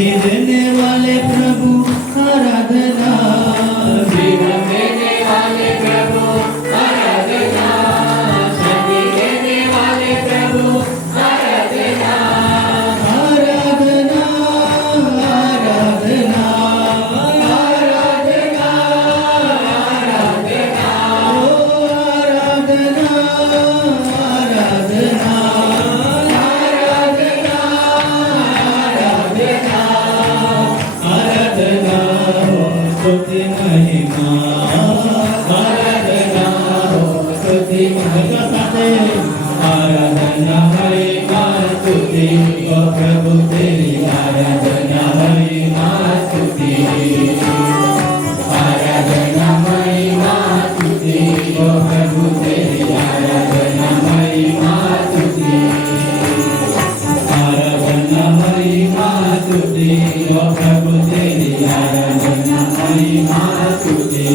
देने वाले प्रभु आराधना, जीवन देने वाले प्रभु आराधना, शक्ति देने वाले प्रभु आराधना, आराधना, आराधना, आराधना, आराधना, ओ आराधना, आराधना, आराधना हो स्तुति महिमा, आराधना हो स्तुति महिमा साथे, आराधना महिमा स्तुति ओ प्रभु तेरी आराधना महिमा स्तुति, आराधना महिमा स्तुति ओ प्रभु तेरी आराधना महिमा स्तुति, आराधना महिमा स्तुति ओ प्रभु तेरी आराधना महिमा स्तुति,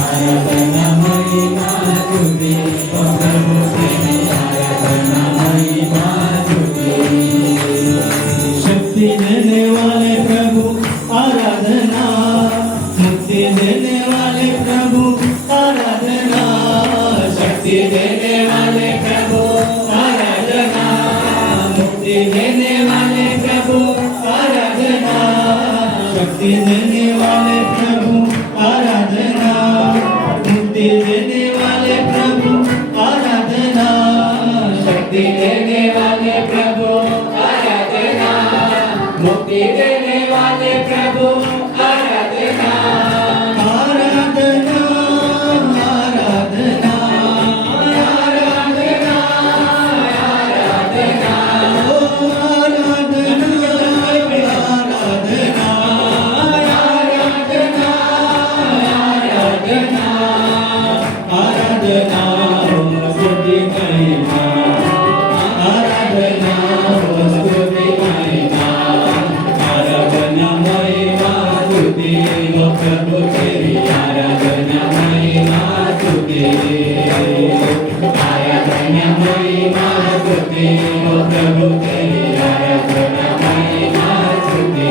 आराधना महिमा स्तुति ओ प्रभु तेरी आराधना महिमा स्तुति। शक्ति देने वाले प्रभु आराधना, मुक्ति देने वाले प्रभु आराधना, शक्ति देने वाले प्रभु आराधना, मुक्ति देने वाले प्रभु आराधना, शक्ति देने वाले प्रभु आराधना, मुक्ति देने वाले प्रभु आराधना, शक्ति देने वाले प्रभु आराधना, मुक्ति देने वाले प्रभु आराधना, आराधना, आराधना, आराधना, आराधना, ओ आराधना, आराधना, आराधना हो स्तुति महिमा, आराधना हो स्तुति महिमा, आराधना महिमा स्तुति ओ प्रभु तेरी आराधना महिमा स्तुति, आराधना महिमा स्तुति ओ प्रभु तेरी आराधना महिमा स्तुति,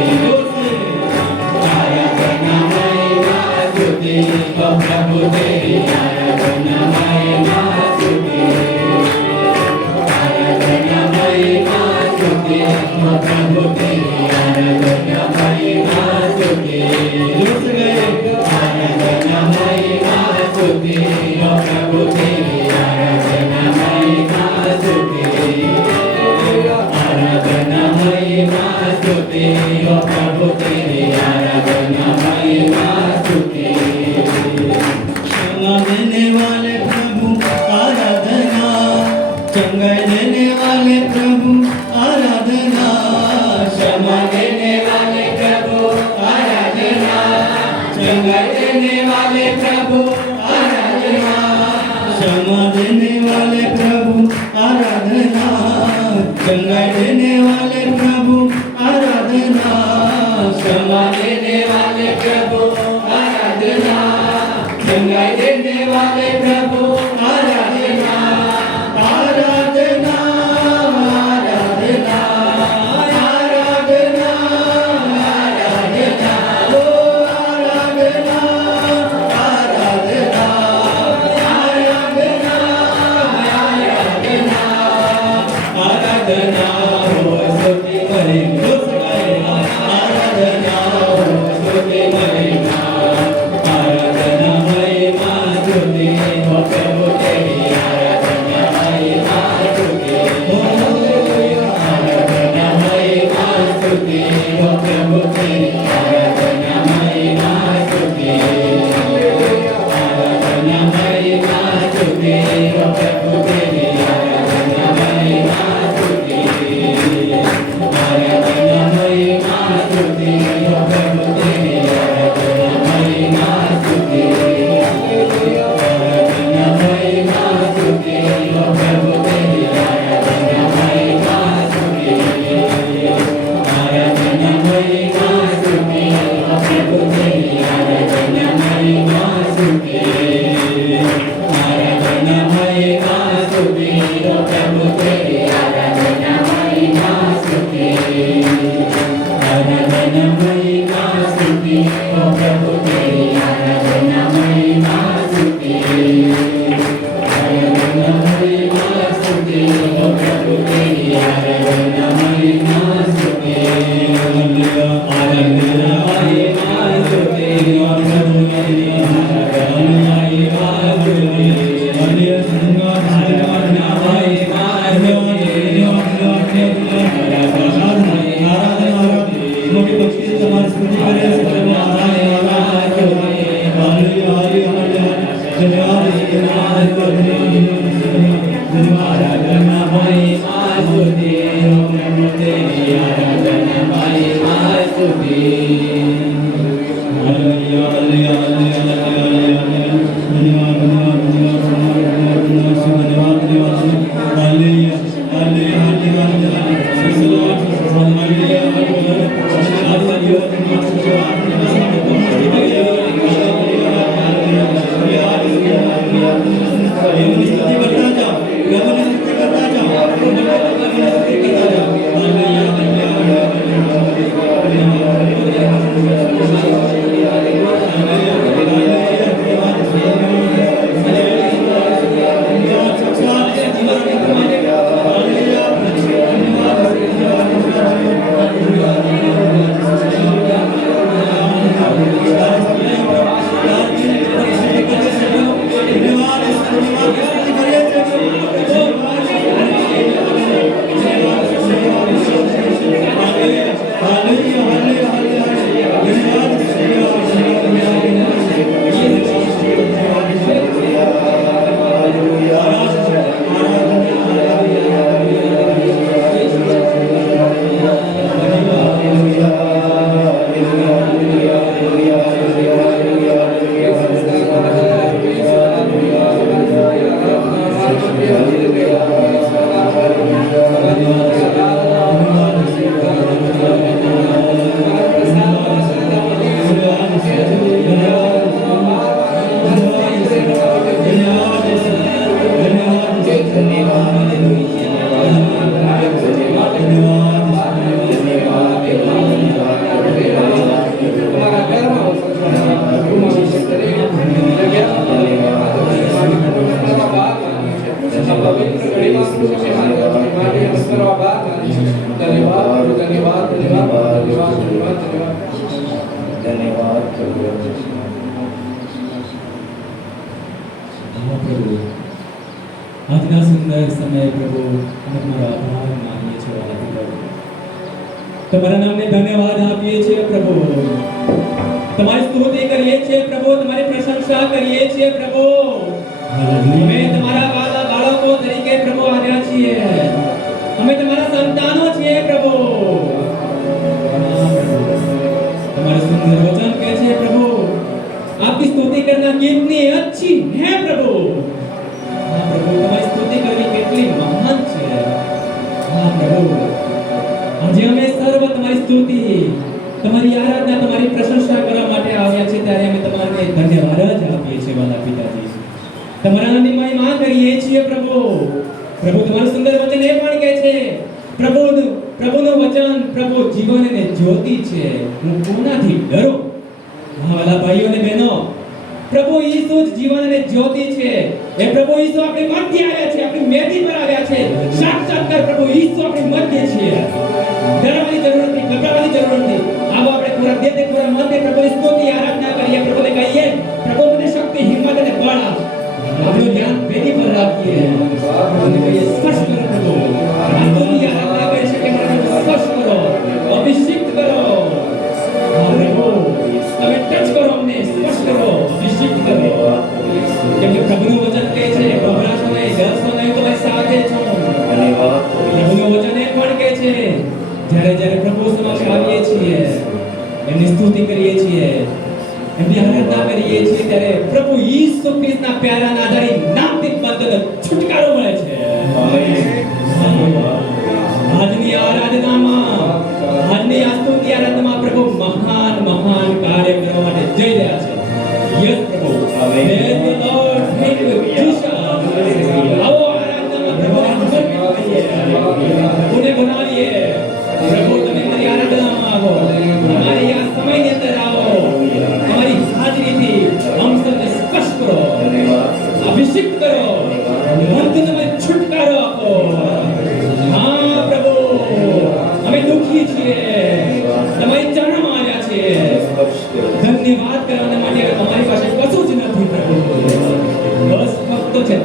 आराधना महिमा स्तुति ओ प्रभु तेरी आराधना महिमा स्तुति, आराधना महिमा स्तुति ओ प्रभु तेरी आराधना महिमा स्तुति। जुट गए आराधना महिमा स्तुति ओ प्रभु तेरी आराधना महिमा स्तुति, आराधना महिमा स्तुति ओ प्रभु तेरी आराधना महिमा स्तुति। क्षमा देने वाले प्रभु आराधना, चंगाई देने वाले प्रभु आराधना, क्षमा देने वाले प्रभु आराधना, चंगाई देने वाले प्रभु आराधना, क्षमा देने वाले प्रभु आराधना, चंगाई देने वाले प्रभु आराधना, क्षमा देने वाले प्रभु आराधना, चंगाई देने वाले प्रभु आराधना, आराधना, आराधना, आराधना, आराधना, ओ आराधना, आराधना, आराधना, आराधना, आराधना हो स्तुति આજના સુંદર સમય પ્રભુ અમે તમારો આભાર માનીએ છીએ વાલા પિતા. તમારા નામને ધન્યવાદ આપીએ છીએ પ્રભુ. તમારી સ્તુતિ કરીએ છીએ પ્રભુ, તમારી પ્રશંસા કરીએ છીએ પ્રભુ. અમે તમારા વાલા બાળકો તરીકે પ્રભુ આવ્યા છીએ. અમે તમારા સંતાનો છીએ પ્રભુ. તમારું સુંદર વચન કહે છે प्रभु आपकी स्तुति करना कितनी अच्छी है प्रभु. हाँ प्रभु तुम्हारी स्तुति करनी कितनी महान है. हाँ प्रभु આજે અમે સર્વ તમારી સ્તુતિ, તમારી આરાધના, તમારી પ્રશંસા કરવા માટે આવ્યા છે ત્યારે અમે તમને ધન્યવાદ જ આપીએ છીએ વાલા પિતાજી. તમારા નામની મહિમા કરીએ છીએ પ્રભુ. પ્રભુ તમારું સુંદર વચન એ પણ કહે છે પ્રભુનું વચન પ્રભુ જીવન અને જ્યોતિ છે, હું કોનાથી ડરો. વાલા ભાઈઓ અને બહેનો, પ્રભુ ઈસુ જ જીવન અને જ્યોતિ છે. એ પ્રભુ ઈસુ આપણી મધ્ય આવ્યા છે, આપણી મેદી પર આવ્યા છે. સાક્ષાત્કાર પ્રભુ ઈસુ આપણી મધ્ય છે. ડરવાની જરૂર નથી, ગભરાવાની જરૂર નથી. આવો આપણે પૂરા દિલથી પૂરા મનથી પ્રભુની સ્તુતિ આરાધના કરીએ. પ્રભુને કહીએ પ્રભુ મને શક્તિ, હિંમત અને બળ આપ. આપણું ધ્યાન વેદી પર રાખીએ. પ્રભુને કહીએ સ્પર્શ કરો પ્રભુ. આ સ્તુતિ આરાધના કરી શકે મને સ્પર્શ કરો, અભિષેક કરો. હા પ્રભુ તમે ટચ કરો, અમને સ્પર્શ કરો, અભિષેક કરો. કેમ કે પ્રભુનું વચન કહે છે ગભરાશો નહીં, ડરશો નહીં, તમારી સાથે છું. પ્રભુનું વચન એ પણ કહે છે જ્યારે જ્યારે પ્રભુ સમક્ષ આવીએ છીએ, એમની સ્તુતિ કરીએ છીએ, એમની આરાધના કરીએ છીએ, ત્યારે પ્રભુ ઈસુ ખ્રિસ્તના પ્યારા નાદારી નામથી બંધન છુટકારો મળે છે. આજની આરાધનામાં, આજની આ સ્તુતિ આરાધનામાં પ્રભુ મહાન મહાન કાર્ય કરવા માટે જઈ રહ્યા છે. યસ પ્રભુ, praise the Lord, thank you Jesus. આવો આરાધનામાં પ્રભુને સમર્પિત કરીએ, પ્રભુને બનાવીએ. પ્રભુ તમે મારી આરાધનામાં આવો, તમારી આ સમયની અંદર આવો, તમારી હાજરીથી હમ સૌને સ્પર્શ કરો, અભિષેક કરો, મનથી તમે છુટકારો આપો. હા પ્રભુ અમે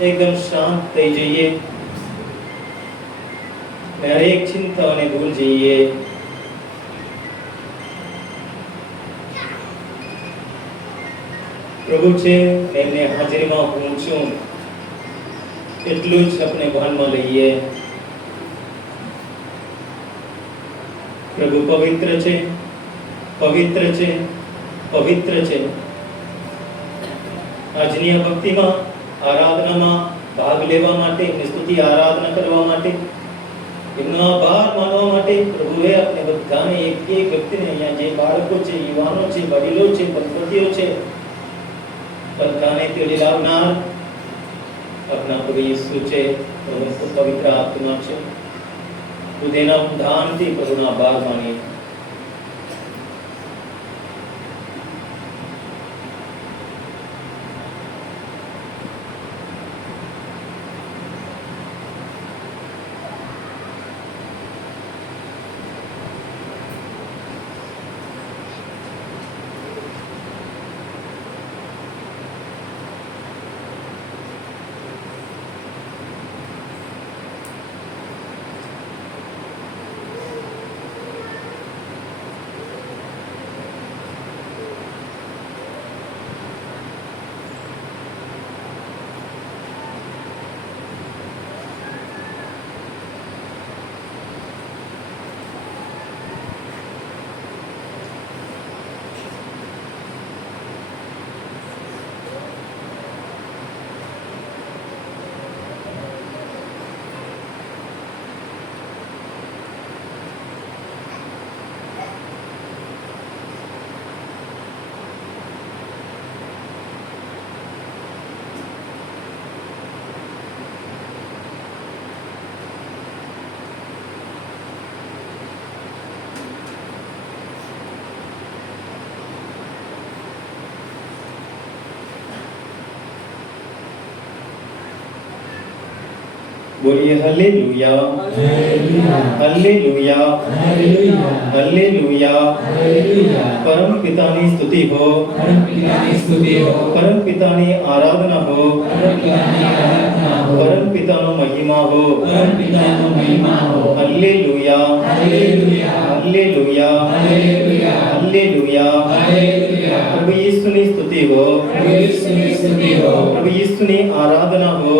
એકદમ શાંત થઈ જઈએ અને હરેક ચિંતાઓને ભૂલ જઈએ. પ્રભુ છે એમને હાજરીમાં હું છું એટલું જ આપણે ભાનમાં લઈએ. પ્રભુ પવિત્ર છે, પવિત્ર છે, પવિત્ર છે. આજની આ ભક્તિમાં, આરાધનામાં ભાગ લેવા માટે, એમની સ્તુતિ આરાધના કરવા માટે, એમનો આભાર માનવા માટે પ્રભુએ આપણે બધાને એક એક વ્યક્તિને અહીંયા જે બાળકો છે, યુવાનો છે, વડીલો છે, પંડિતો છે, બધાને તેડી લાવનાર આપણા પ્રભુ ઈસુ છે. પ્રભુ પવિત્ર આત્મા છે. હૃદયના ઊંડાણથી પ્રભુના આભાર માનીએ. बोलिए हालेलुया, हालेलुया, हालेलुया. परम पिताની સ્તુતિ હો, परम पिताની આરાધના હો, परम पिताનો મહિમા હો. हालेलुया, हालेलुया, हालेलुया. प्रभु यीशुની સ્તુતિ હો, प्रभु यीशुની આરાધના હો,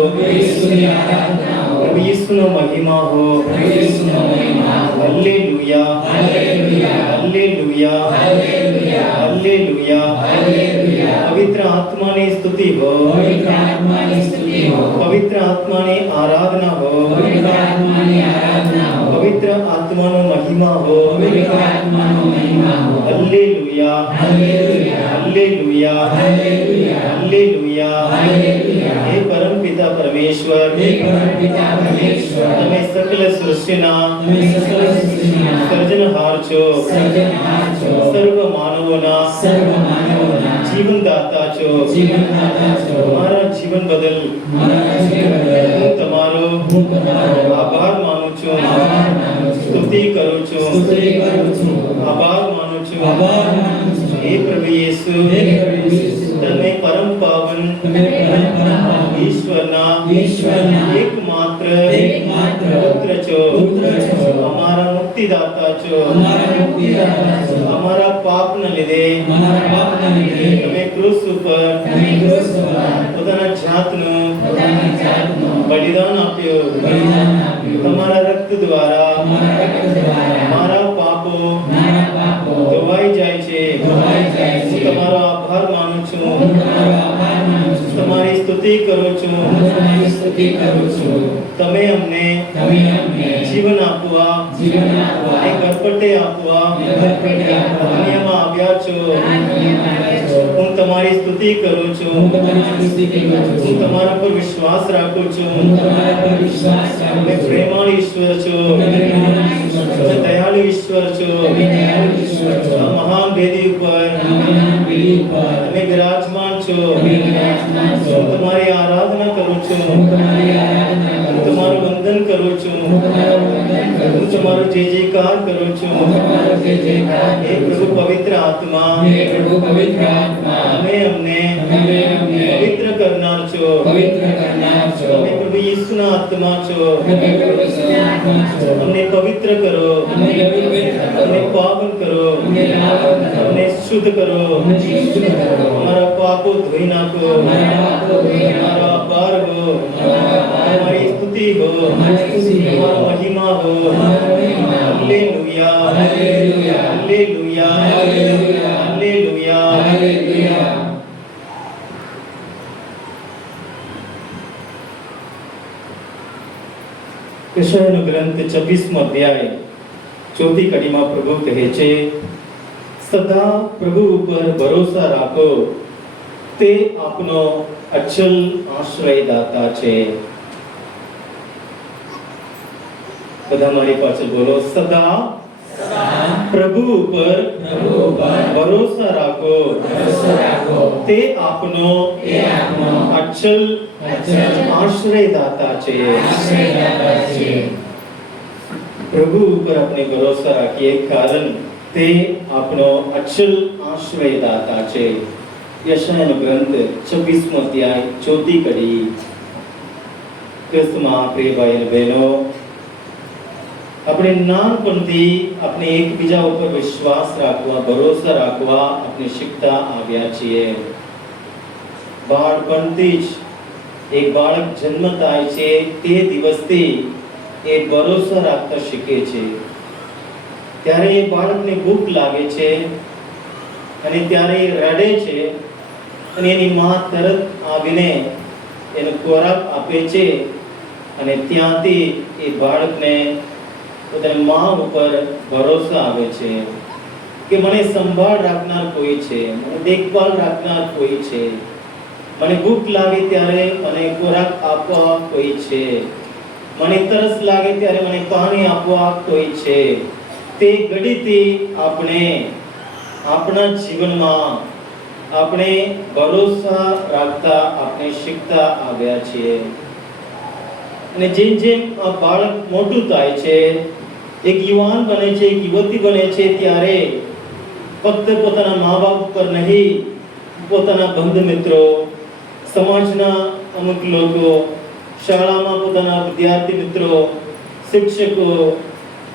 प्रभु यीशुનો મહિમા હો. हालेलुया, हालेलुया, हालेलुया. પવિત્ર આત્માની સ્તુતિ હો, પવિત્ર આત્માની આરાધના હો, પવિત્ર આત્માનો મહિમા હો. હાલેલુયા, હાલેલુયા, હાલેલુયા. હે પરમ પિતા પરમેશ્વર, તમે સકલ સૃષ્ટિના સર્જનહાર છો, સર્વ માનવોના જીવનદાતા છો. મારા જીવન બદલ હું તમારો આભાર માનું છું, સ્તુતિ કરું છું, આભાર માનું છું. હે પ્રભુ યેસુ, તમે પરમ પાવન ઈશ્વરના એકમાત્ર પુત્ર છો, અમારા મુક્તિદાતા છો. અમારા પાપના લીધે તમે ક્રૂસ ઉપર પોતાના જાતનું બલિદાન આપ્યું. તમારા રક્ત દ્વારા મારા પાપો ધોવાઈ જાય છે. હું તમારો આભાર માનું છું, તમારી સ્તુતિ કરું છું. તમે અમને જીવન આપવા અને ગરપટે આપવા દુનિયામાં આવ્યા છો. હું તમારી સ્તુતિ કરું છું. હું તમારા પર વિશ્વાસ રાખું છું. તમે પ્રેમાળ ઈશ્વર છો, તમે દયાળુ ઈશ્વર છો. આ મહાન વેદી ઉપર તમે વિરાજમાન છો. હું તમારી આરાધના કરું છું, હું તમારું વંદન કરું છું, હું તમારો જય જયકાર કરું છું. હે પ્રભુ પવિત્ર આત્મા, તમે અમને પવિત્ર કરનાર કરનાર છો, પવિત્ર કરનાર છો, તમે પ્રભુ ઈસુના આત્મા છો, તમે પવિત્ર આત્મા છો, અમને પવિત્ર કરો, અમને પવિત્ર અમને કરો, પાવન કરો, અમને પાવન કરો, અમને શુદ્ધ કરો, અમને શુદ્ધ કરો, અમારા પાપો ધોઈ નાખો, અમારા પાપો ધોઈ નાખો, અમારો આભાર હો, અમારા આભાર હો, અમારી સ્તુતિ હો, અમારી સ્તુતિ હો, અમારો મહિમા હો, અમારો મહિમા હો, હાલેલુયા, હાલેલુયા, હાલેલુયા, હાલેલુયા, હાલેલુયા. હાલેલુયા. યશાયાનો ગ્રંથ 26મો અધ્યાય ચોથી કડીમાં પ્રભુ કહે છે, સદા પ્રભુ ઉપર ભરોસા રાખો, તે આપનો અચલ આશ્રયદાતા છે. બધા મારી પાછળ બોલો, સદા પ્રભુ ઉપર પ્રભુ ઉપર ભરોસા રાખો, ભરોસો રાખો, તે આપનો તે આપનો અચલ અચલ આશ્રયદાતા છે. આશ્રયદાતા છે. પ્રભુ ઉપર આપણે ભરોસા રાખીએ, કારણ તે આપણો અચલ આશ્રયદાતા છે. યશાયાનો ગ્રંથ 26મો અધ્યાય ચોથી કડી. ક્રિસ્તમાં પ્રિય ભાઈ અને બહેનો, આપણે નાનપણથી આપણે એકબીજા ઉપર વિશ્વાસ રાખવા, ભરોસા રાખવા આપણે શીખતા આવ્યા છીએ. બાળપણથી જ એક બાળક જન્મ થાય છે તે દિવસથી એ ભરોસા રાખતા શીખે છે. ત્યારે એ બાળકને ભૂખ લાગે છે અને ત્યારે એ રડે છે અને એની માં તરત આવીને એનો ખોરાક આપે છે અને ત્યાંથી એ બાળકને પોતાની માં ઉપર ભરોસા આવે છે કે મને સંભાળ રાખનાર કોઈ છે, મને દેખભાળ રાખનાર કોઈ છે, મને ભૂખ લાગે ત્યારે મને ખોરાક આપવા કોઈ છે, મને તરસ લાગે ત્યારે મને પાણી આપવા કોઈ છે. તે ઘડીથી આપણે આપણા જીવનમાં આપણે ભરોસા રાખતા આપણે શીખતા આવ્યા છીએ. અને જેમ જેમ આ બાળક મોટું થાય છે, એક યુવાન બને છે, એક યુવતી બને છે, ત્યારે ફક્ત પોતાના મા બાપ પર નહીં, પોતાના બંધ મિત્રો, સમાજના અમુક લોકો, શાળામાં પોતાના વિદ્યાર્થી મિત્રો, શિક્ષકો,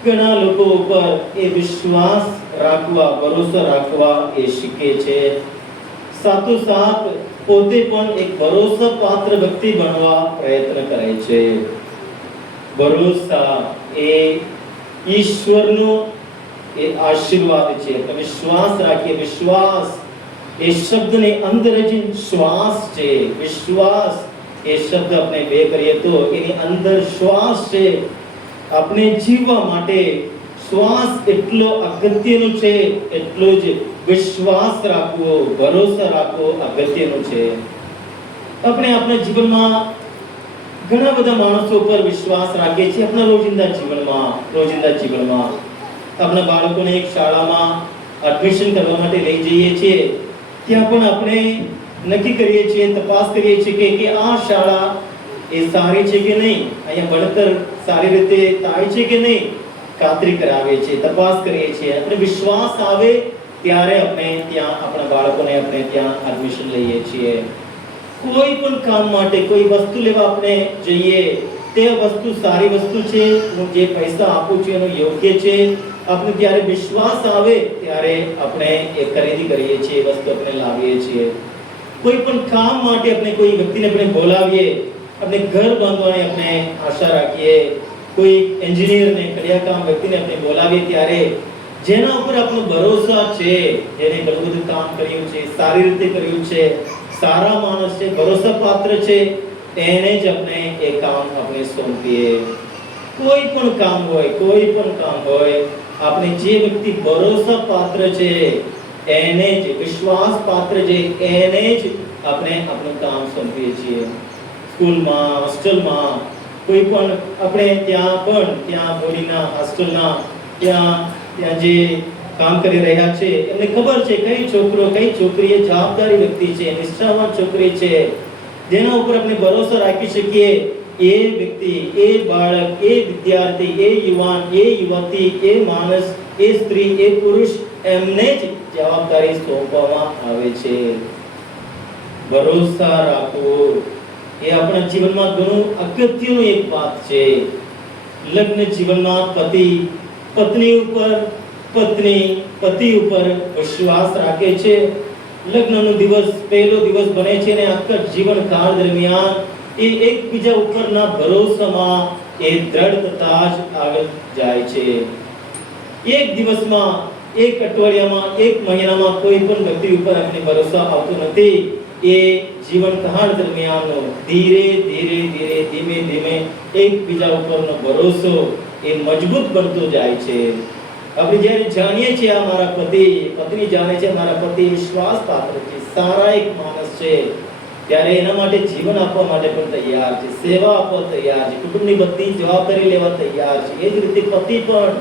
ઘણા લોકો ઉપર એ વિશ્વાસ રાખવા, ભરોસા રાખવા એ શીખે છે. સાથોસાથ પોતે પણ એક ભરોસાપાત્ર વ્યક્તિ બનવા પ્રયત્ન કરે છે. ભરોસા એ ઈશ્વરનો એ આશીર્વાદ છે. તો વિશ્વાસ રાખીએ. વિશ્વાસ એ શબ્દની અંદર જ શ્વાસ છે. વિશ્વાસ એ શબ્દ આપણે બે કરીએ તો એની અંદર શ્વાસ છે. આપણે જીવવા માટે શ્વાસ એટલો અગત્યનો છે, એટલો જ વિશ્વાસ રાખવો, ભરોસા રાખવો અગત્યનો છે. આપણે આપણા જીવનમાં ઘણા બધા માણસો પર વિશ્વાસ રાખીએ છીએ. આપણા રોજિંદા જીવનમાં આપણા બાળકોને એક શાળામાં એડમિશન કરવા માટે લઈ જઈએ છીએ. ત્યાં પણ આપણે નક્કી કરીએ છીએ, તપાસ કરીએ છીએ કે આ શાળા એ સારી છે કે નહીં, અહીંયા ભણતર સારી રીતે થાય છે કે નહીં, ખાતરી કરાવીએ છીએ, તપાસ કરીએ છીએ. આપણે વિશ્વાસ આવે ત્યારે આપણે ત્યાં આપણા બાળકોને આપણે ત્યાં એડમિશન લઈએ છીએ. કોઈ પણ કામ માટે કોઈ વસ્તુ લેવા આપણે જઈએ, તે વસ્તુ સારી વસ્તુ છે, હું જે પૈસા આપું છું એનું યોગ્ય છે, આપણે જ્યારે વિશ્વાસ આવે ત્યારે આપણે એ ખરીદી કરીએ છીએ, વસ્તુ આપણે લાવીએ છીએ. કોઈ પણ કામ માટે આપણે કોઈ વ્યક્તિને આપણે બોલાવીએ, આપણે ઘર બાંધવાની આપણે આશા રાખીએ, કોઈ એન્જિનિયરને, કડિયાકામ વ્યક્તિને આપણે બોલાવીએ ત્યારે જેના ઉપર આપણો ભરોસા છે, જેને ઘણું બધું કામ કર્યું છે, સારી રીતે કર્યું છે, સારા માણસ છે, ભરોસાપાત્ર છે, એને જ આપણે એ કામ આપણે સોંપીએ. કોઈ પણ કામ હોય, આપણે જે વ્યક્તિ ભરોસાપાત્ર છે, એને જ વિશ્વાસપાત્ર છે, એને જ આપણે આપણું કામ સોંપીએ છીએ. સ્કૂલમાં, હોસ્ટેલમાં, કોઈ પણ આપણે ત્યાં બોડીના હોસ્ટેલના ત્યાં જે કામ કરી રહ્યા છે, એમને ખબર છે કઈ છોકરો કઈ છોકરી એ જવાબદારી વ્યક્તિ છે, નિષ્ઠાવાન છોકરી છે, જેના ઉપર આપણે ભરોસો રાખી શકીએ. એ વ્યક્તિ, એ બાળક, એ વિદ્યાર્થી, એ યુવાન, એ યુવતી, એ માણસ, એ સ્ત્રી, એ પુરુષ, એમને જ જવાબદારી સોંપવામાં આવે છે. ભરોસા રાખવો એ આપણા જીવનમાં ઘણું અગત્યનું એક વાત છે. લગ્ન જીવનમાં પતિ પત્ની ઉપર, પત્ની પતિ ઉપર વિશ્વાસ રાખે છે. લગ્નનો દિવસ પહેલો દિવસ બને છે ને આખા જીવનકાળ દરમિયાન એ એકબીજા ઉપરના ભરોસામાં એ દ્રઢતા જ આગળ જાય છે. એક દિવસમાં, એક અઠવાડિયામાં, એક મહિનામાં કોઈ પણ વ્યક્તિ ઉપર આપણે ભરોસા આવતો નથી. એ જીવનકાળ દરમિયાન ધીરે ધીરે ધીરે ધીમે ધીમે એકબીજા ઉપરનો ભરોસો એ મજબૂત બનતો જાય છે. આપણે જ્યારે જાણીએ છીએ આ મારા પતિ, પત્ની જાણે છે મારા પતિ વિશ્વાસપાત્ર છે, સારા એક માણસ છે, ત્યારે એના માટે જીવન આપવા માટે પણ તૈયાર છે, સેવા આપવા તૈયાર છે, કુટુંબની બધી જવાબદારી લેવા તૈયાર છે. એ જ રીતે પતિ પણ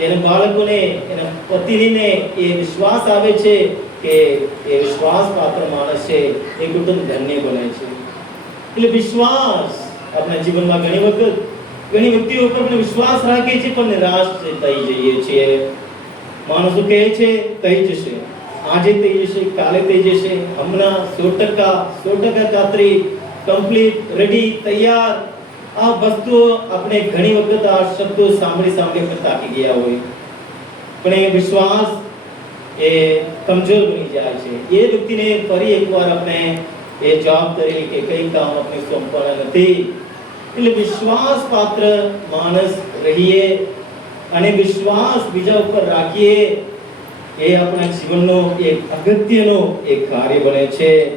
એને બાળકોને, એના પત્નીને એ વિશ્વાસ આવે છે કે એ વિશ્વાસપાત્ર માણસ છે, એ કુટુંબ ધન્ય બને છે. એટલે વિશ્વાસ આપણા જીવનમાં ઘણી વખત ઘણી વ્યક્તિઓ ઉપર આપણે વિશ્વાસ રાખીએ છીએ પણ નિરાશ થઈ જઈએ છીએ. માણસો કહે છે થઈ જશે, આજે થઈ જશે, કાલે થઈ જશે, હમણાં 100% ખાતરી, કમ્પ્લીટ, રેડી, તૈયાર. આ વસ્તુઓ આપણે ઘણી વખત આ શબ્દો સાંભળી આપણે થાકી ગયા હોય, પણ એ વિશ્વાસ એ કમજોર બની જાય છે. એ વ્યક્તિને ફરી એકવાર આપણે એ જવાબદારી કે કઈ કામ આપણે સોંપવાના નથી. એટલે વિશ્વાસપાત્ર માણસ રહીએ અને વિશ્વાસ બીજા ઉપર રાખીએ એ આપણા જીવનનો એક અગત્યનો એક કાર્ય બને છે.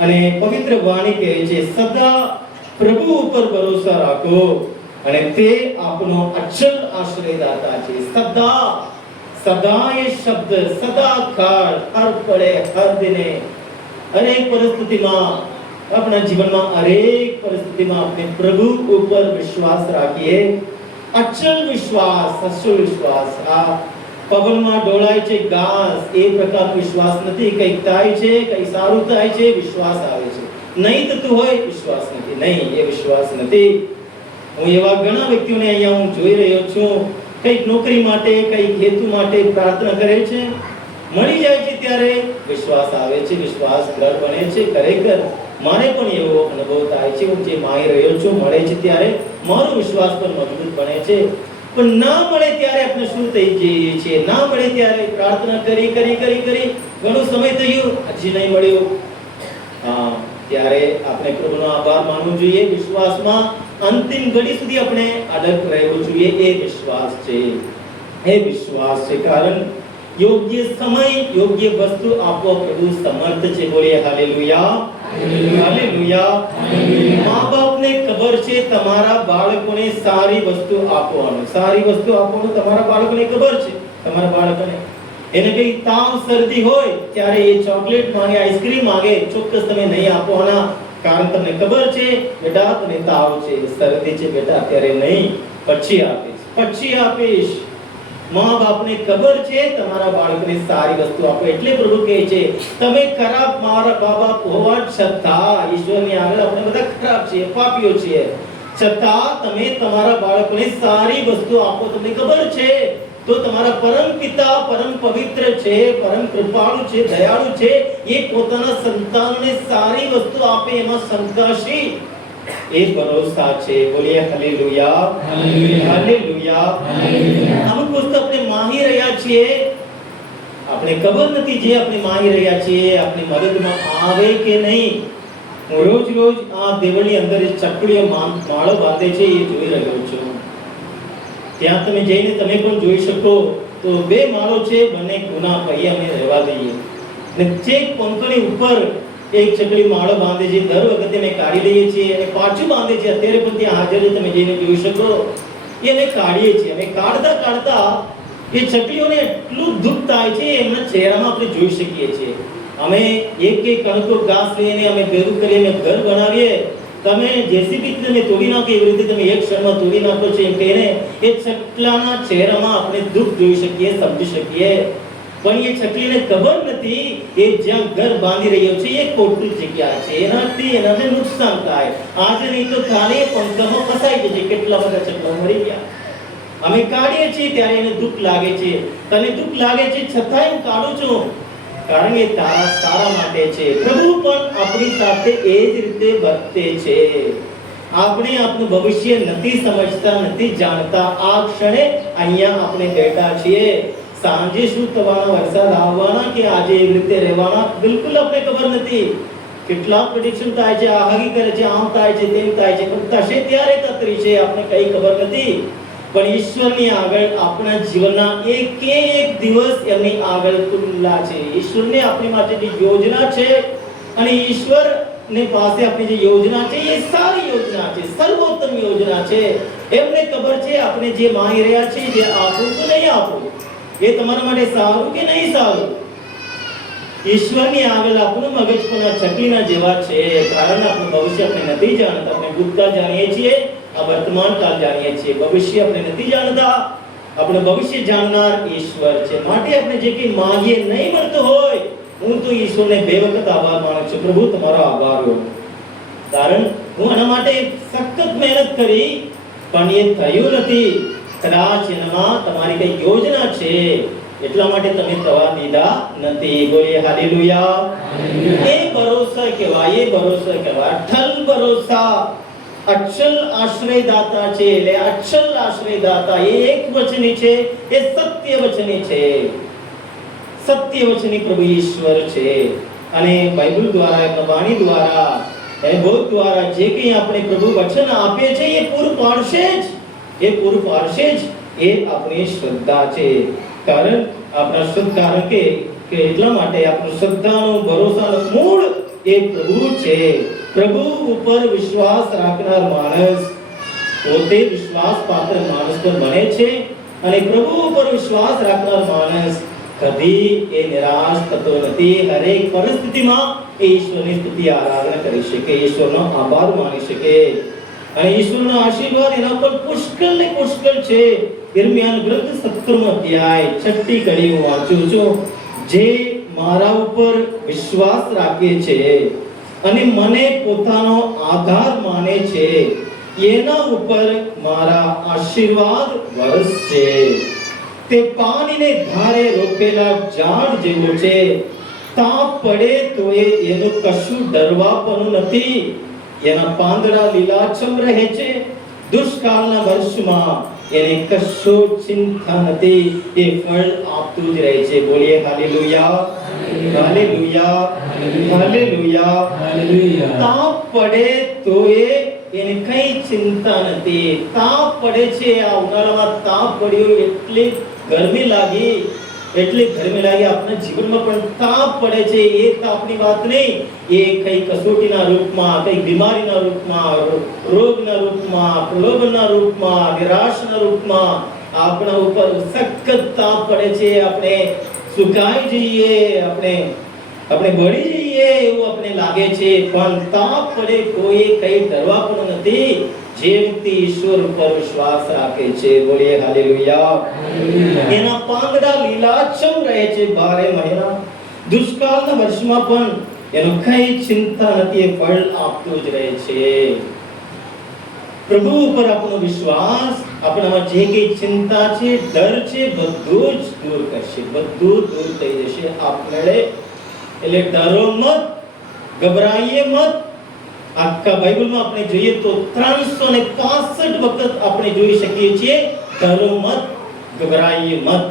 અને પવિત્ર વાણી કહે છે સદા પ્રભુ ઉપર ભરોસા રાખો અને તે આપનો અચલ આશ્રયદાતા છે. સદા એ શબ્દ સદા કાળ, હર પળે, હર દિને, અનેક પરિસ્થિતિમાં, આપણા જીવનમાં અનેક પરિસ્થિતિમાં આપણે પ્રભુ ઉપર વિશ્વાસ રાખીએ. અચલ વિશ્વાસ, અચલ વિશ્વાસ. આ પવનમાં ડોળાય છે ઘાસ એ પ્રકારનો વિશ્વાસ નથી. કંઈક થાય છે, કંઈ સારું થાય છે, વિશ્વાસ આવે છે. નહીં થતું હોય, વિશ્વાસ નથી. નહીં, એ વિશ્વાસ નથી. હું એવા ઘણા વ્યક્તિઓને અહીંયા હું જોઈ રહ્યો છું, કંઈક નોકરી માટે, કંઈક હેતુ માટે પ્રાર્થના કરે છે, મળી જાય છે ત્યારે વિશ્વાસ આવે છે, વિશ્વાસ દ્રઢ બને છે. ખરેખર મારે પણ એવો અનુભવ થાય છે. હું જે માંગી રહ્યો છું મળે છે ત્યારે મારો વિશ્વાસ પણ મજબૂત બને છે. પણ ના મળે ત્યારે આપણે શું થઈ જઈએ છીએ? ના મળે ત્યારે પ્રાર્થના કરી ઘણો સમય થયો, હજી નહીં મળ્યું. ત્યારે આપણે પ્રભુનો આભાર માનવો જોઈએ. વિશ્વાસમાં અંતિમ ઘડી સુધી આપણે અડગ રહેવું જોઈએ. એ વિશ્વાસ છે, એ વિશ્વાસ છે. કારણ યોગ્ય સમય, યોગ્ય વસ્તુ આપવા પ્રભુ સમર્થ છે. બોલીએ હાલેલુયા, હાલેલુયા. મા-બાપને ખબર છે તમારા બાળકોને સારી વસ્તુ આપવાનું, સારી વસ્તુ આપવાનું તમારા બાળકોને ખબર છે. તમારા બાળકોને એને કઈ તાવ શરદી હોય ત્યારે એ ચોકલેટ માંગે, આઈસ્ક્રીમ માંગે, ચોક્કસ તમે નહીં આપવાના. કારણ તમને ખબર છે બેટા તને તાવ છે, શરદી છે બેટા, અત્યારે નહીં, પછી આપીશ. મા-બાપને ખબર છે તમારા બાળકને સારી વસ્તુ આપો. એટલે પ્રભુ કહે છે તમે ખરાબ મારા બાપ હોવા છતાં, ઈશ્વરની આગળ આપણે બધા ખરાબ છીએ, પાપીઓ છીએ, છતાં તમે તમારા બાળકને સારી વસ્તુ આપો. તમને ખબર છે તો તમારા પરમ પિતા પરમ પવિત્ર છે, પરમ કૃપાળુ છે, દયાળુ છે. એ પોતાના સંતાનને સારી વસ્તુ આપે એમાં શંકાશી એ ભરોસા છે. બોલીએ હાલેલુયા, હાલેલુયા. અમુક વસ્તુ આપણે માંગી રહ્યા છીએ, આપણે ખબર નથી જે આપણે માંગી રહ્યા છીએ આપણી મદદમાં આવે કે નહીં. હું રોજ આ દેવળની અંદર ચકડીઓ માળો બાંધે છે એ જોઈ રહ્યો છું. ત્યાં તમે જઈને તમે પણ જોઈ શકો તો બે માળો છે, બંને ગુના ભાઈ અમે રહેવા દઈએ ને ચેક પંખની ઉપર એક ચકડી માળો બાંધે છે. દર વખતે અમે કાઢી લઈએ છીએ અને પાછું બાંધે છે. અત્યારે પણ ત્યાં હાજર છે, તમે જઈને જોઈ શકો. એ અમે કાઢીએ છીએ. અમે કાઢતા એ ચકલીઓને એટલું દુઃખ થાય છે એમના ચહેરામાં આપણે જોઈ શકીએ છીએ. અમે એક કણકો ઘાસ લઈને અમે ભેગું કરીને ઘર બનાવીએ. તમે જેસીબી તમે તોડી નાખો એવી રીતે તમે એક ક્ષણમાં તોડી નાખો છો એમ કહીને એ ચકલાના ચહેરામાં આપણે દુઃખ જોઈ શકીએ, સમજી શકીએ. પણ એ ચકલીને ખબર નથી એ જ્યાં ઘર બાંધી રહ્યો છે એ ખોટી જગ્યા છે, એનાથી એને નુકસાન થાય. આજે નહીં તો કાલે પંખમાં ફસાઈ જશે. કેટલા બધા ચકલા મરી ગયા. અમે કાઢીએ છીએ ત્યારે એને દુઃખ લાગે છે. તને દુઃખ લાગે છે છતાંય હું કાઢું છું. કારણ કે તારા સારા માટે છે. પ્રભુ પણ આપણી સાથે એ જ રીતે વર્તે છે. આપણે આપણું ભવિષ્ય નથી સમજતા, નથી જાણતા. આ ક્ષણે અહીંયા આપણે બેઠા છીએ. સાંજે શું થવાના, વરસાદ આવવાના કે આજે એવી રીતે રહેવાના, બિલકુલ આપણે ખબર નથી. કેટલા પ્રેડિક્શન થાય છે, આગાહી કરે છે, આમ થાય છે, તેમ થાય છે, પણ થશે ત્યારે તત્રી છે, આપણે કઈ ખબર નથી. પણ ઈશ્વરની આગળ આપણા જીવનના એક દિવસ એમની આગળ તુલના છે. ઈશ્વરને આપણી માટે જે યોજના છે અને ઈશ્વર ને પાસે આપણી જે યોજના છે એ સારી યોજના છે, સર્વોત્તમ યોજના છે. એમને ખબર છે આપણે જે માંગી રહ્યા છીએ, જે આપવું કે નહીં આપવું, એ તમારા માટે સારું કે નહીં સારું. ઈશ્વરની આગળ આપણું મગજ પણ ચકલીના જેવા છે. કારણ આપણું ભવિષ્ય આપણે નથી જાણતા. આપણે ભૂતકાળ જાણીએ છીએ, આ વર્તમાન કાળ જાણીએ છીએ, ભવિષ્ય આપણે નથી જાણતા. આપણે ભવિષ્ય જાણનાર ઈશ્વર છે. માટે આપણે જે કંઈ માંગીએ નહીં મળતું હોય, હું તો ઈશ્વરને બે વખત આભાર માનું છું. પ્રભુ તમારો આભાર હો, કારણ હું આના માટે સખત મહેનત કરી પણ એ થયું નથી. કદાચ એનામાં તમારી કઈ યોજના છે, એટલા માટે તમે થવા દીધા નથી. બોલીએ હાલેલુયા. એ ભરોસા કહેવાય, એ ભરોસા કહેવાય અઠલ ભરોસા. અચલ આશ્રયદાતા છે. એટલે અચલ આશ્રયદાતા એ એક વચની છે, એ સત્ય વચની છે. સત્ય વચની પ્રભુ ઈશ્વર છે. અને બાઇબલ દ્વારા, એમના વાણી દ્વારા, એ બોધ દ્વારા જે કંઈ આપણે પ્રભુ વચન આપે છે એ પૂરું પાડશે જ, એ પૂરું પાડશે જ. એ આપણી શ્રદ્ધા છે. કારણ આપણા શ્રદ્ધા કે એટલા માટે આપણું શ્રદ્ધાનો ભરોસાનો મૂળ એ પ્રભુ છે. પ્રભુ ઉપર વિશ્વાસ રાખનાર માણસ પોતે વિશ્વાસ પાત્ર માણસ પણ બને છે. અને પ્રભુ ઉપર વિશ્વાસ રાખનાર માણસ કદી એ નિરાશ થતો નથી. હરેક પરિસ્થિતિમાં એ ઈશ્વરની સ્તુતિ આરાધના કરી શકે, ઈશ્વરનો આભાર માની શકે. અને ઈશ્વરનો આશીર્વાદ એના પર પુષ્કળ ને પુષ્કળ છે. યિર્મયાનો ગ્રંથ 17મો અધ્યાય 6ઠી કડી હું વાંચું છું. જે મારા ઉપર વિશ્વાસ રાખે છે અને મને પોતાનો આધાર માને છે, એના ઉપર મારા આશીર્વાદ વરસશે. તે પાણીને ધારે રોપેલા ઝાડ જેવો છે. તાપ પડે તો એનું કશું ડરવાપણું નથી. એના પાંદડા લીલાછમ રહે છે. દુષ્કાળના વર્ષમાં એને કશો ચિંતા નથી. એ ફળ આપતું જ રહે છે. બોલીએ હાલેલુયા, હાલેલુયા, હાલેલુયા, હાલેલુયા. તાપ પડે તો એને કઈ ચિંતા નથી. તાપ પડે છે, આ ઉનાળામાં તાપ પડ્યો, એટલી ગરમી લાગી, આપણા જીવનમાં પણ તાપ પડે છે. એ તાપની વાત નહીં, એ કઈ કસોટીના રૂપમાં, કઈ બીમારીના રૂપમાં, રોગના રૂપમાં, પ્રલોભનના રૂપમાં, નિરાશના રૂપમાં આપણા ઉપર સખત તાપ પડે છે. આપણે સુકાઈ જઈએ, આપણે બળી જઈએ એવું આપણે લાગે છે. પણ તાપ પડે કોઈ કઈ ડરવા પણ નથી. જે વ્યક્તિ ઈશ્વર ઉપર વિશ્વાસ રાખે છે, બોલીએ હાલેલુયા, એના પાંદડા લીલાછમ રહે છે 12 મહિના. દુષ્કાળના વર્ષમાં પણ એનો કઈ ચિંતા નથી. એ ફળ આપતું જ રહે છે. પ્રભુ ઉપર આપણો વિશ્વાસ, આપણામાં જે કઈ ચિંતા છે, ડર છે, બધું જ દૂર કરશે, બધું દૂર થઈ જશે આપણે. એટલે ડરો મત, ગભરાઈએ મત. આખા બાઇબલમાં આપણે જોઈએ તો 365 વખત આપણે જોઈ શકીએ છીએ ડરો મત, ગભરાઈએ મત.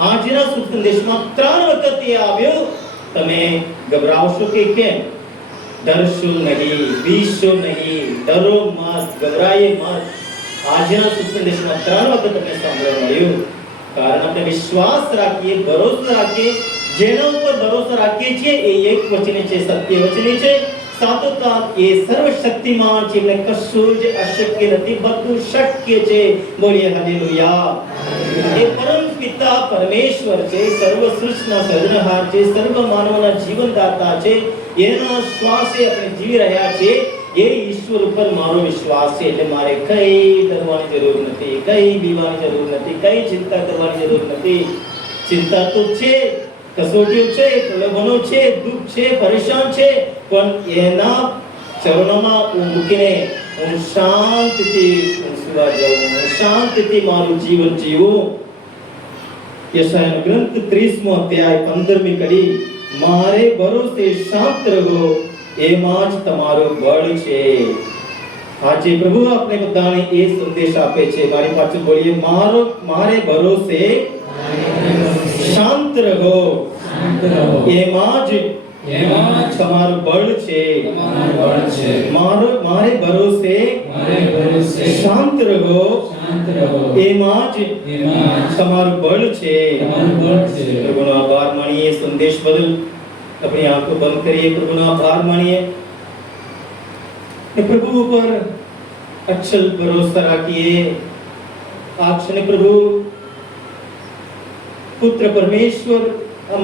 આજના શુભ સંદેશમાં 3 વખત એ આવ્યો. તમે ગભરાવશો કે કેમ? ડરશો નહીં, બીશો નહીં, ડરો મત, ગભરાઈએ મત. આજના શુભ સંદેશમાં 3 વખત તમને સાંભળવા મળ્યું. કારણ આપણે વિશ્વાસ રાખીએ, ભરોસો રાખીએ. જેના ઉપર ભરોસો રાખીએ છીએ એ એક વચની છે, સત્ય વચની છે. સાતોતાત એ સર્વશક્તિમાન છે, એમને કશું જ અશક્ય નથી, બધું શક્ય છે. બોલીએ હાલેલુયા. એ પરમ પિતા પરમેશ્વર છે, સર્વ સૃષ્ટિના સર્જનહાર છે, સર્વ માનવના જીવનદાતા છે. એના શ્વાસે આપણે જીવી રહ્યા છે. એ ઈશ્વર ઉપર મારો વિશ્વાસ છે. એટલે મારે કઈ ડરવાની જરૂર નથી, કઈ બીવાની જરૂર નથી, કઈ ચિંતા કરવાની જરૂર નથી. ચિંતા તો છે, કસોટીઓ છે, પ્રલોભનો છે, દુઃખ છે, પરેશાન છે, પણ એના ચરણોમાં હું મૂકીને હું શાંતિથી સુવા જાઉં, હું શાંતિથી મારું જીવન જીવું. યશાયાનો ગ્રંથ 30મો અધ્યાય 15મી કડી મારે ભરોસે શાંત રહો એમાં જ તમારું બળ છે. આજે પ્રભુ આપણે બધાને એ સંદેશ આપે છે. મારી પાસે બોલીએ, મારે ભરોસે શાંત રહો એમાં જ તમારું બળ છે. મારે ભરોસે શાંત રહો એમાં જ તમારું બળ છે. પ્રભુનો આભાર માનીએ સંદેશ બદલ. अपनी आंखों बंद करिए, प्रभु ना आभार मानिए, प्रभु ऊपर अचल भरोसा रखिए. आप क्षण प्रभु पुत्र परमेश्वर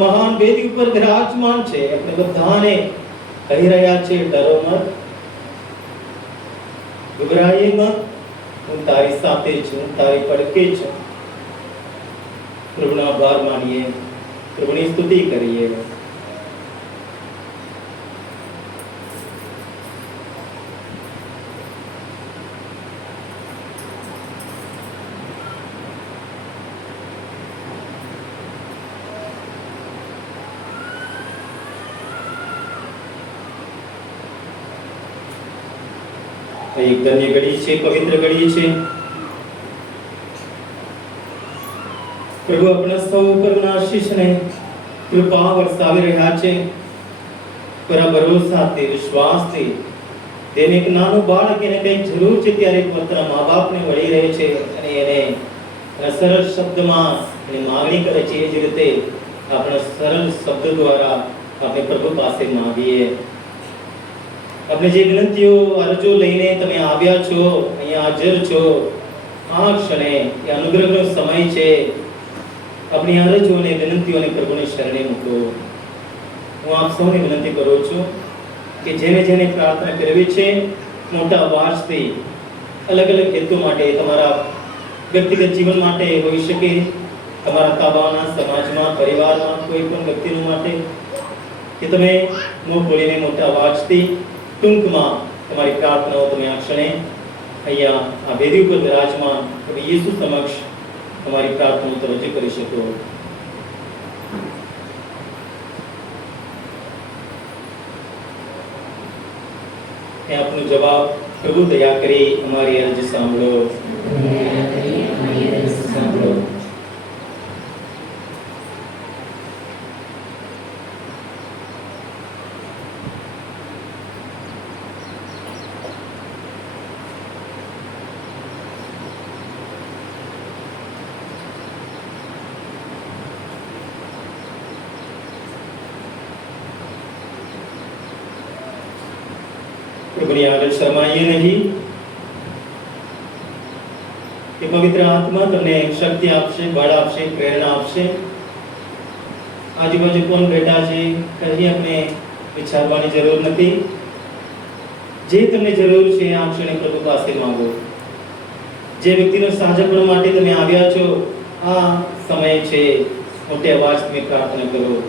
महान वेदी ઉપર વિરાજમાન છે. આપણે બધાને કહી રહ્યા છે, ડરો મત, ગભરાઈએ મત, હું તારી સાથે છું, હું તારી પડકે છું. પ્રભુનો આભાર માનીએ, પ્રભુની સ્તુતિ કરીએ. एक धन्य घड़ी છે, પવિત્ર ઘડી છે. પ્રભુ આપણા સૌ ઉપરના આશીષને કૃપા વરસાવી રહ્યા છે. પર ભરોસાથી, વિશ્વાસથી તેને એક નાનું બાળક એને કંઈ જરૂર છે ત્યારે પોતાના મા બાપને વળી રહે છે અને એને સરળ શબ્દમાં એની માંગણી કરે છે. એ જ રીતે આપણા સરળ શબ્દ દ્વારા આપણે પ્રભુ પાસે માંગીએ. આપણે જે વિનંતીઓ અરજો લઈને તમે આવ્યા છો, અહીંયા હાજર છો, આ ક્ષણે એ અનુગ્રહનો સમય છે. આપણી અરજો અને વિનંતીઓને પ્રભુની શરણે મૂકો. હું આપ સૌને વિનંતી કરું છું કે જેને જેને પ્રાર્થના કરવી છે, મોટા અવાજથી અલગ અલગ હેતુ માટે, તમારા વ્યક્તિગત જીવન માટે હોઈ શકે, તમારા તાબાના સમાજમાં, પરિવારમાં કોઈ પણ વ્યક્તિનું માટે, કે તમે મોં ખોલીને મોટા અવાજથી ટૂંકમાં તમારી પ્રાર્થનાઓ તમે આ ક્ષણે અહીંયા આ વેદી ઉપર વિરાજમાન પ્રભુ યેસુ સમક્ષ તમારી પ્રાર્થનાઓ તમે રજૂ કરી શકો. એ આપનો જવાબ, પ્રભુ દયા કરી અમારી અરજ સાંભળો. પ્રભુની આગળ શરમાઈએ નહીં કે પવિત્ર આત્મા તમને શક્તિ આપશે, બળ આપશે, પ્રેરણા આપશે. આજુબાજુ કોણ બેઠા છે કઈ આપણે વિચારવાની જરૂર નથી. જે તમને જરૂર છે આ ક્ષણે પ્રભુ પાસે માંગો. જે વ્યક્તિનો સાજાપણ માટે તમે આવ્યા છો, આ સમય છે, મોટે અવાજ તમે પ્રાર્થના કરો.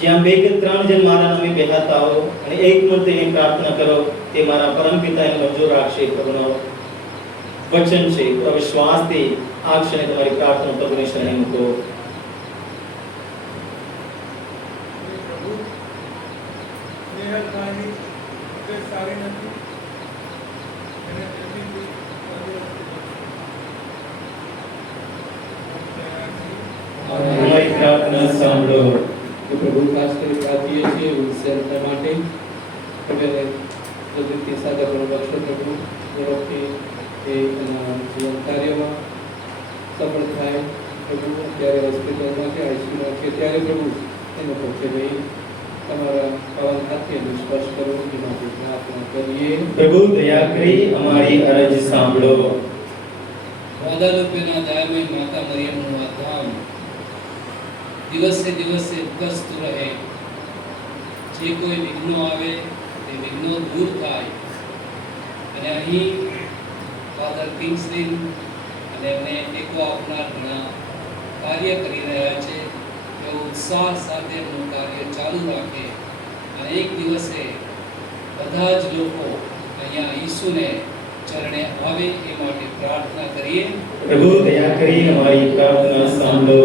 જ્યાં બે કે ત્રણ જણ મારા નામે બેઠા હો અને એક મન તેની પ્રાર્થના કરો, તે મારા પરમ પિતાને મંજૂર રાખશે. પ્રભુનો વચન છે. વિશ્વાસથી આ ક્ષણે તમારી પ્રાર્થના પ્રભુની શરણે મૂકો. અમારી પ્રાર્થના સાંભળો. प्रभु खास कर प्रार्थीय छे विषय માટે હવે જલ્દીથી સાદા બક્ષો પ્રભુ જેથી એ જીવન કાર્યમાં સફળ થાય. પ્રભુ ત્યારે હોસ્પિટલમાં કે આઈસીયુમાં છે ત્યારે પ્રભુ એનો પક્ષે ભાઈ તમારા પાવન હાથે સ્પર્શ કરો એ માટે પ્રાર્થના કરીએ. પ્રભુ દયા કરી અમારી અરજ સાંભળો. વાદાલુપેના દયામય માતા મરિયમનું આ ધામ દિવસે દિવસે વિકસતું રહે. જે કોઈ વિઘ્નો આવે તે વિઘ્નો દૂર થાય. અને અહીં ફાધર કિંગ્સલી અને એમને ટેકો આપનાર ઘણા કાર્ય કરી રહ્યા છે. તેઓ ઉત્સાહ સાથે એમનું કાર્ય ચાલુ રાખે અને એક દિવસે બધા જ લોકો અહીંયા ઈસુને ચરણે આવે એ માટે પ્રાર્થના કરીએ. પ્રભુ દયા કરી અમારી પ્રાર્થના સાંભળો.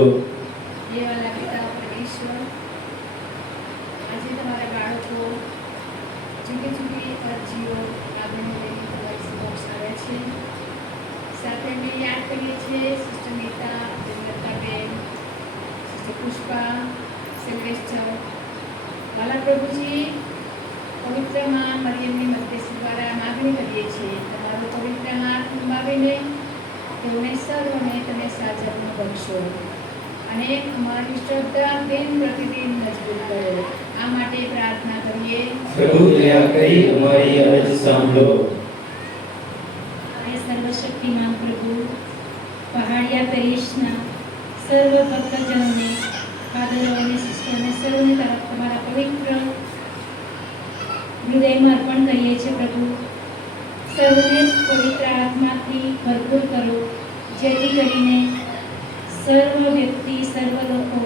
પ્રભુજી પવિત્ર માં મરિયમની મધ્યસ્થી દ્વારા માગણી કરીએ છીએ તમારો પવિત્ર હાથ લંબાવીને તેઓને સર્વને તમે સાચા ગુણ બક્ષો અને અમારી શ્રદ્ધા પ્રેમ પ્રતિદિન મજબૂત કરો. આ માટે પ્રાર્થના કરીએ. પ્રભુ દયા કરી અમારી અરજ સાંભળો. હે સર્વશક્તિમાન પ્રભુ, પહાડિયા પેરિશના સર્વ ભક્તજનોને, ફાધરો અને સિસ્ટરને સર્વને તરફ તમારા પવિત્ર હૃદયમાં અર્પણ કરીએ છીએ. પ્રભુ, સર્વને પવિત્ર આત્માથી ભરપૂર કરો, જેથી કરીને સર્વ વ્યક્તિ, સર્વ લોકો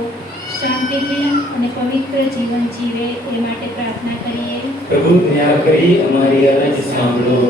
શાંતિથી અને પવિત્ર જીવન જીવે એ માટે પ્રાર્થના કરીએ. પ્રભુ દયા કરી અમારી અરજ સાંભળો.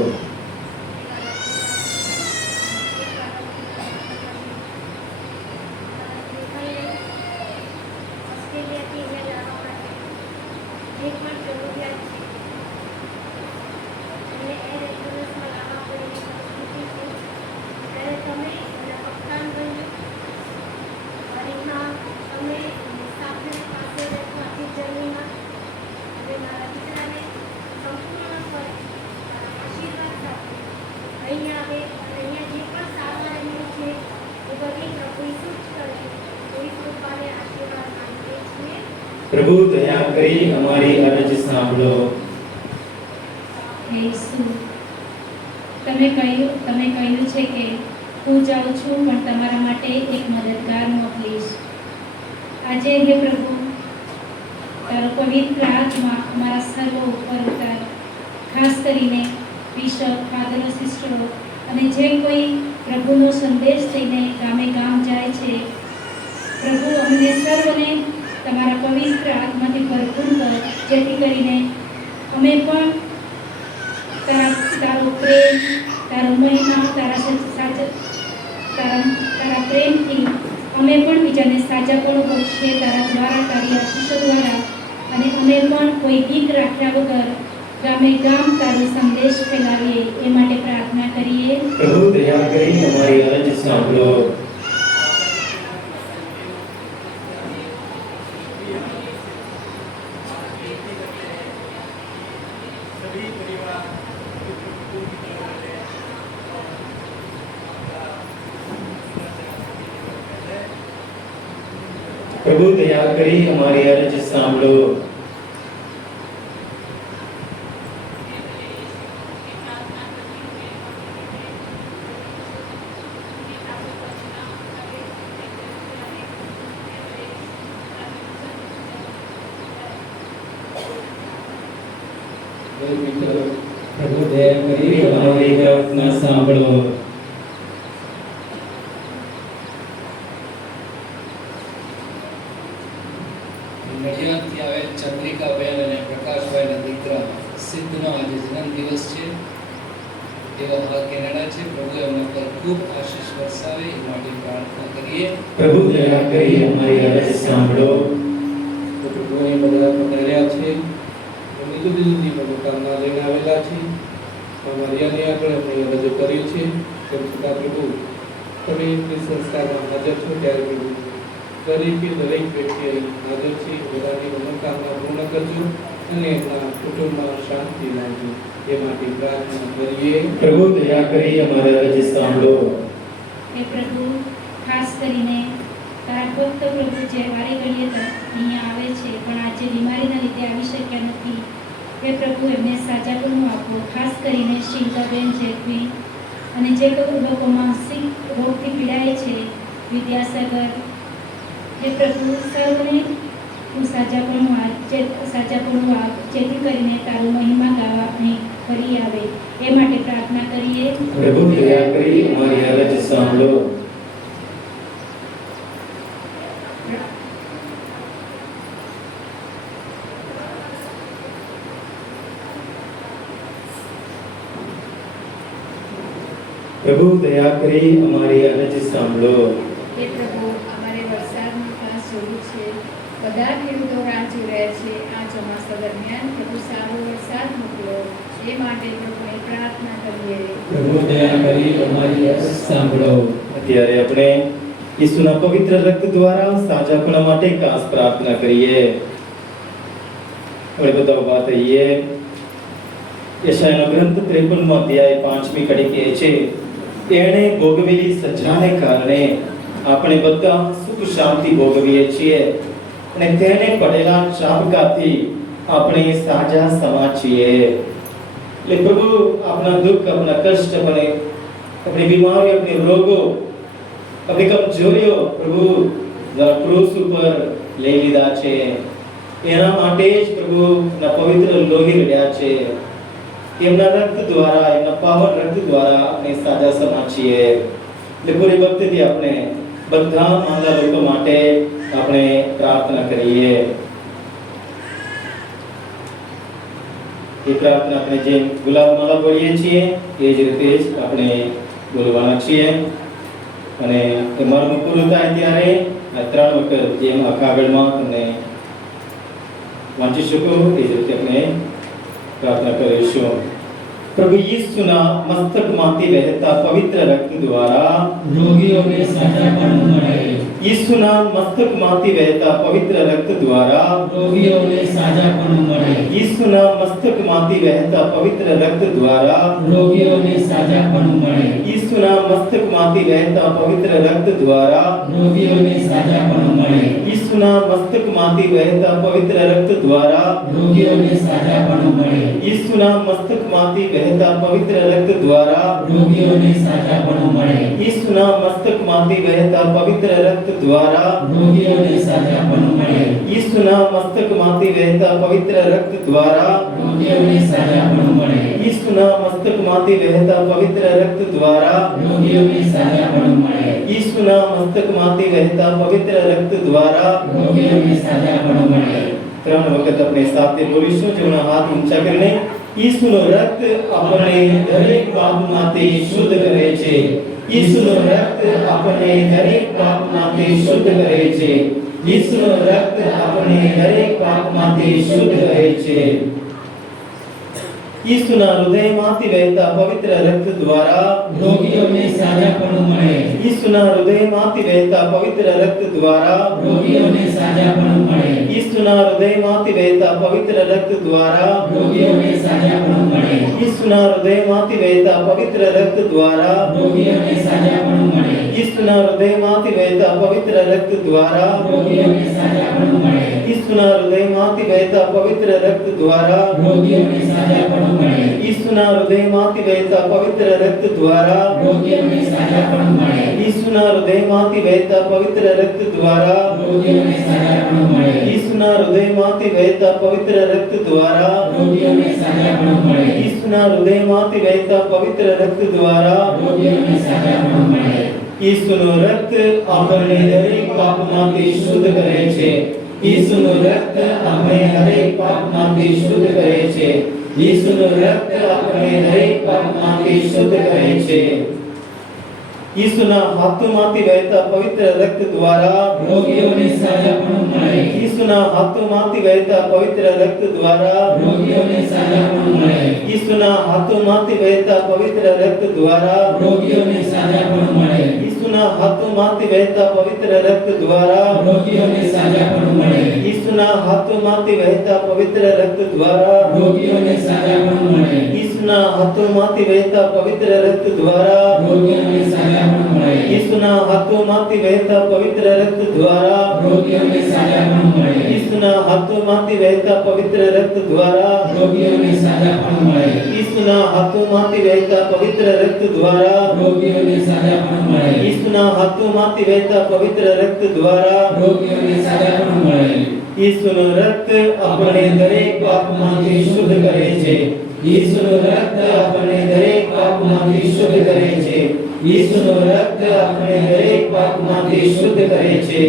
પ્રભુ દયા કરી અમારી અરજ સાંભળો. હે ઈસુ, તમે કહ્યું છે કે હું જાઉં છું પણ તમારા માટે એક મદદગાર મોકલીશ. આજે હે પ્રભુ, તારો પવિત્ર આત્મા અમારા સર્વ ઉપર ઉતાર. ખાસ કરીને બિશપ, ફાધરો, સિસ્ટરો અને જે કોઈ પ્રભુનો સંદેશ લઈને ગામે ગામ જાય છે, પ્રભુ અમને સર્વને તમારા પવિત્ર આત્માથી ભરપૂર કર, જેથી કરીને અમે પણ તારો પ્રેમ, તારો મહિમા, તારા પ્રેમથી અમે પણ બીજાને સાચાપણું બક્ષીએ તારા દ્વારા, તારી આશીષો દ્વારા, અને અમે પણ કોઈ બીક રાખ્યા વગર ગામે ગામ તારો સંદેશ ફેલાવીએ એ માટે પ્રાર્થના કરીએ. પ્રભુ દયા કરી અમારી અરજ સાંભળો. પ્રભુ દયા કરી અમારી અરજ સાંભળો. પ્રભુ દયા કરી અમારી પ્રાર્થના સાંભળો. નડિયાદથી આવેલ ચંદ્રિકાબેન અને પ્રકાશભાઈના દીકરા સિદ્ધનો આજે જન્મદિવસ છે. તેઓ હાલ કેનેડા છે. પ્રભુ એમના પર ખૂબ આશીષ વરસાવે એ માટે પ્રાર્થના કરીએ. પ્રભુ દયા કરી અમારી અરજ સાંભળો. પ્રભુએ બધા પધાર્યા છે, એમની જુદી જુદી મનોકામના લઈને આવેલા છે. મારિયાની આગળ એમણે રજૂ કર્યું છે. તેમ છતાં પ્રભુ, તમે એ સંસ્કારમાં હાજર છો ત્યારે પ્રભુ દરેક વ્યક્તિ અહીં હાજર છે. બધાની મનોકામના પૂર્ણ કરજો અને એમના કુટુંબમાં શાંતિ લાવજો એ માટે પ્રાર્થના કરીએ. પ્રભુ દયા કરી અમારી અરજ સાંભળો. હે પ્રભુ, ખાસ કરીને તારા ભક્ત પ્રભુ જે વારે ઘડીએ અહીંયા આવે છે પણ આજે બીમારીના લીધે આવી શક્યા નથી, હે પ્રભુ એમને સાજા ગુણ આપો. ખાસ કરીને શિલ્પાબેન, જેકવી અને જે લોકો માનસિક રોગથી પીડાય છે, વિદ્યાસાગર, હે પ્રભુ સર્વને તું સાજાપણું આપ, જેથી કરીને તારું મહિમા ગાવા અહીં ફરી આવે એ માટે પ્રાર્થના કરીએ. પ્રભુ દયા કરી અમારી અરજ સાંભળો. પ્રભુ દયા કરી અમારી અરજ સાંભળો. હે પ્રભુ, અમારે વરસાદનું ખાસ જરૂર છે. બધા ખેડૂતો રાહ જોઈ રહ્યા છે. આ ચોમાસા દરમિયાન પ્રભુ સારો વરસાદ મોકલો એ માટે પ્રભુને પ્રાર્થના કરીએ. પ્રભુ દયા કરી અમારી અરજ સાંભળો. અત્યારે આપણે ઈસુના પવિત્ર રક્ત દ્વારા સાજાપણા માટે ખાસ પ્રાર્થના કરીએ. હવે બધા ઉભા થઈએ. યશાયાનો ગ્રંથ 53મો અધ્યાય 5મી કડી કહે છે, તેણે ભોગવેલી સજાને કારણે આપણે બધા સુખ શાંતિ ભોગવીએ છીએ અને તેને પડેલા ચાબકાથી આપણે સાજા સમા છીએ. એટલે પ્રભુ આપણા દુઃખ, આપણા કષ્ટ, अपनी बीमारी, अपने रोगों, अपनी कमजोरियों प्रभु क्रूस पर લઈ લીધા છે. એના માટે જ પ્રભુ ના પવિત્ર લોહી રહ્યા છે. એમના રક્ત દ્વારા, એમના પાવન રક્ત દ્વારા આપણે સાજા સમા છીએ. એટલે પૂરી ભક્તિથી આપણે બધા માંદા લોકો માટે આપણે પ્રાર્થના કરીએ. એ પ્રાર્થના આપણે જેમ ગુલાબ માલા બોલીએ છીએ એ જ રીતે જ આપણે બોલવાના છીએ. અને એ મર્મ પૂરું થાય ત્યારે આ 3 વખત જેમ આ કાગળમાં તમને વાંચી શકો એ જ રીતે આપણે પ્રાર્થના કરીશું. પ્રભુ યીશુના મસ્તકમાંથી વહેતા પવિત્ર રક્ત દ્વારા રોગીઓને સાજાપણું મળે. યીશુના મસ્તકમાંથી વહેતા પવિત્ર રક્ત દ્વારા રોગીઓને સાજાપણું મળે. યીશુના મસ્તકમાંથી વહેતા પવિત્ર રક્ત દ્વારા રોગીઓને સાજાપણું મળે. યીશુના મસ્તકમાંથી વહેતા પવિત્ર રક્ત દ્વારા રોગીઓને સાજાપણું મળે. યીશુના મસ્તકમાંથી વહેતા પવિત્ર રક્ત દ્વારા રોગીઓને સાજાપણું મળે. યીશુના મસ્તકમાંથી વહેતા પવિત્ર રક્ત દ્વારા રોગીઓને સાજાપણું મળે. યીશુના મસ્તકમાંથી વહેતા પવિત્ર રક્ત દ્વારા રોગીઓને સાજાપણું મળે. યીશુના મસ્તકમાંથી વહેતા પવિત્ર રક્ત દ્વારા રોગીઓને સાજાપણું મળે. યીશુના મસ્તકમાંથી વહેતા પવિત્ર રક્ત દ્વારા રોગીઓને સાજાપણું મળે. યીશુના મસ્તકમાંથી વહેતા પવિત્ર રક્ત દ્વારા રોગીઓને સાજાપણું મળે. 3 વખત આપણે સાથે બોલીશું. જેમના હાથ ઊંચા કરીને યીશુનું રક્ત આપણને દરેક પાપમાંથી શુદ્ધ કરે છે. યીશુનું રક્ત આપણને દરેક પાપમાંથી શુદ્ધ કરે છે. યીશુનું રક્ત આપણને દરેક પાપમાંથી શુદ્ધ કરે છે. યીશુના હૃદયમાંથી વહેતા પવિત્ર રક્ત દ્વારા રોગીઓને સાજાપણું મળે. યીશુના હૃદયમાંથી વહેતા પવિત્ર રક્ત દ્વારા રોગીઓને સાજાપણું મળે. યીશુના હૃદયમાંથી વહેતા પવિત્ર રક્ત દ્વારા રોગીઓને સાજાપણું મળે. યીશુના હૃદયમાંથી વહેતા પવિત્ર રક્ત દ્વારા રોગીઓને સાજાપણું મળે. યીશુના હૃદયમાંથી વહેતા પવિત્ર રક્ત દ્વારા રોગીઓને સાજાપણું મળે. યીશુના હૃદયમાંથી વહેતા પવિત્ર રક્ત દ્વારા રોગીઓને સાજાપણું મળે. યીશુના હૃદયમાંથી વહેતા પવિત્ર રક્ત દ્વારા રોગીઓને સાજાપણું મળે. યીશુના હૃદયમાંથી વહેતા પવિત્ર રક્ત દ્વારા રોગીઓને સાજાપણું મળે. યીશુના હૃદયમાંથી વહેતા પવિત્ર રક્ત દ્વારા રોગીઓને સાજાપણું મળે. યીશુના હૃદયમાંથી વહેતા પવિત્ર રક્ત દ્વારા રોગીઓને સાજાપણું મળે. યીશુનું રક્ત આપણને દરેક પાપમાંથી શુદ્ધ કરે છે. યીશુનું રક્ત આપણે દરેક પાપમાંથી શુદ્ધ કરે છે. યીશુનું રક્ત આપણે દરેક પાપમાંથી શુદ્ધ કરે છે. યીશુના હાથોમાંથી વહેતા પવિત્ર રક્ત દ્વારા રોગીઓને સાજાપણું મળે. યીશુના હાથોમાંથી વહેતા પવિત્ર રક્ત દ્વારા રોગીઓને સાજાપણું મળે. યીશુના હાથોમાંથી વહેતા પવિત્ર રક્ત દ્વારા રોગીઓને સાજાપણું મળે. યીશુના હાથોમાંથી વહેતા પવિત્ર રક્ત દ્વારા રોગીઓને સાજાપણું મળે. યીશુના હાથોમાંથી વહેતા પવિત્ર રક્ત દ્વારા રોગીઓને સાજાપણું મળે. યીશુના હાથોમાંથી વહેતા પવિત્ર રક્ત દ્વારા રોગીઓને સાજાપણું મળે. યીશુના હાથોમાંથી વહેતા પવિત્ર રક્ત દ્વારા રોગીઓને સાજાપણું મળે. યીશુના હાથોમાંથી વહેતા પવિત્ર રક્ત દ્વારા રોગીઓને સાજાપણું મળે. યીશુના હાથોમાંથી વહેતા પવિત્ર રક્ત દ્વારા રોગીઓને સાજાપણું મળે. યીશુના હાથોમાંથી વહેતા પવિત્ર રક્ત દ્વારા રોગીઓને સાજાપણું મળે. યીશુનું રક્ત આપણને દરેક પાપમાંથી શુદ્ધ કરે છે. યીશુનું રક્ત આપણને દરેક પાપમાંથી શુદ્ધ કરે છે. યીશુનું રક્ત આપણને દરેક પાપમાંથી શુદ્ધ કરે છે.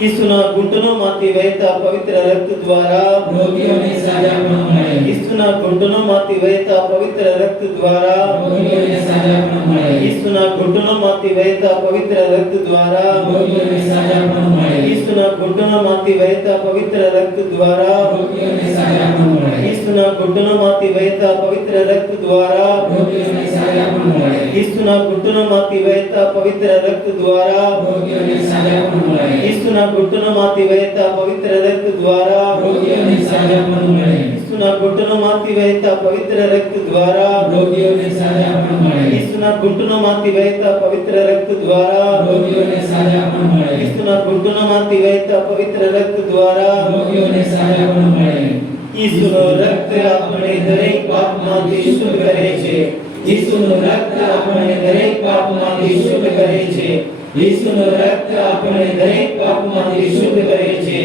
યીશુના ઘૂંટણોમાંથી વહેતા પવિત્ર રક્ત દ્વારા રોગીઓને સાજાપણું મળે. યીશુના ઘૂંટણોમાંથી વહેતા પવિત્ર રક્ત દ્વારા રોગીઓને સાજાપણું મળે. યીશુના ઘૂંટણોમાંથી વહેતા પવિત્ર રક્ત દ્વારા રોગીઓને સાજાપણું મળે. યીશુના ઘૂંટણોમાંથી વહેતા પવિત્ર રક્ત દ્વારા રોગીઓને સાજાપણું મળે. યીશુના ઘૂંટણોમાંથી વહેતા પવિત્ર રક્ત દ્વારા રોગીઓને સાજાપણું મળે. યીશુના ઘૂંટણોમાંથી વહેતા પવિત્ર રક્ત દ્વારા રોગીઓને સાજાપણું મળે. યીશુના ઈસુના ઘૂંટણોમાંથી વહેતા પવિત્ર રક્ત દ્વારા રોગીઓને સાજાપણું મળે. ઈસુના ઘૂંટણોમાંથી વહેતા પવિત્ર રક્ત દ્વારા રોગીઓને સાજાપણું મળે. ઈસુના ઘૂંટણોમાંથી વહેતા પવિત્ર રક્ત દ્વારા રોગીઓને સાજાપણું મળે. ઈસુના ઘૂંટણોમાંથી વહેતા પવિત્ર રક્ત દ્વારા રોગીઓને સાજાપણું મળે. ઈસુનો રક્ત આપણે દરેક પાપમાંથી શુદ્ધ કરે છે. ઈસુનો રક્ત આપણે દરેક પાપમાંથી શુદ્ધ કરે છે. ઈસુનો રક્ત આપણે દરેક પાપમાંથી શુદ્ધ કરે છે.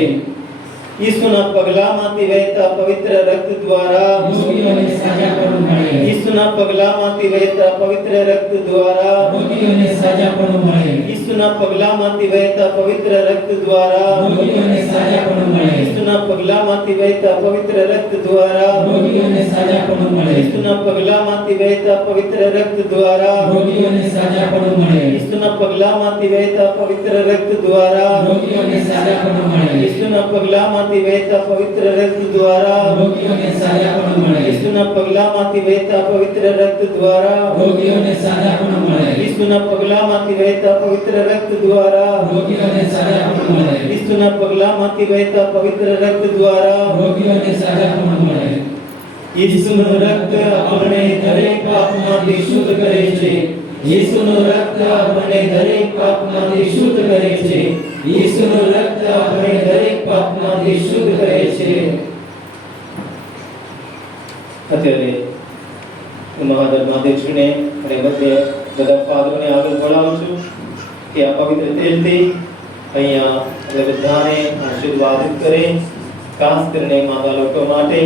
ઈસુના પગલામાંથી વહેતા પવિત્ર રક્ત દ્વારા રોગીઓને સાજાપણું મળે. ઈસુના પગલામાંથી વહેતા પવિત્ર રક્ત દ્વારા રોગીઓને સાજાપણું મળે. ઈસુના પગલામાંથી વહેતા પવિત્ર રક્ત દ્વારા રોગીઓને સાજાપણું મળે. ઈસુના પગલામાંથી વહેતા પવિત્ર રક્ત દ્વારા રોગીઓને સાજાપણું મળે. ઈસુના પગલામાંથી વહેતા પવિત્ર રક્ત દ્વારા રોગીઓને સાજાપણું મળે. ઈસુના પગલામાંથી વહેતા પવિત્ર રક્ત દ્વારા રોગીઓને સાજાપણું મળે. ઈસુના પગલામાંથી વહેતા પવિત્ર રક્ત દ્વારા રોગીઓને સાજાપણું મળે. ઈસુના પગલામાંથી વહેતા પવિત્ર રક્ત દ્વારા રોગીઓને સાજાપણું મળે. ઈસુના પગલામાંથી વહેતા પવિત્ર રક્ત દ્વારા રોગીઓને સાજાપણું મળે. ઈસુના પગલામાંથી વહેતા પવિત્ર રક્ત દ્વારા રોગીઓને સાજાપણું મળે. ઈસુનું રક્ત આપણે દરેક પાપમાંથી શુદ્ધ કરે છે. ઈસુનું રક્ત આપણે દરેક પાપમાંથી શુદ્ધ કરે છે. ઈસુનું રક્ત આપણે દરેક પાપમાંથી શુદ્ધ કરે છે. અત્યારે મહાધર્માધ્યક્ષને અને બધા ફાધરોને આગળ બોલાવું છું કે આ પવિત્ર તેલથી અહીંયા બધાને આશીર્વાદિત કરે. ખાસ કરીને માતા લોકો માટે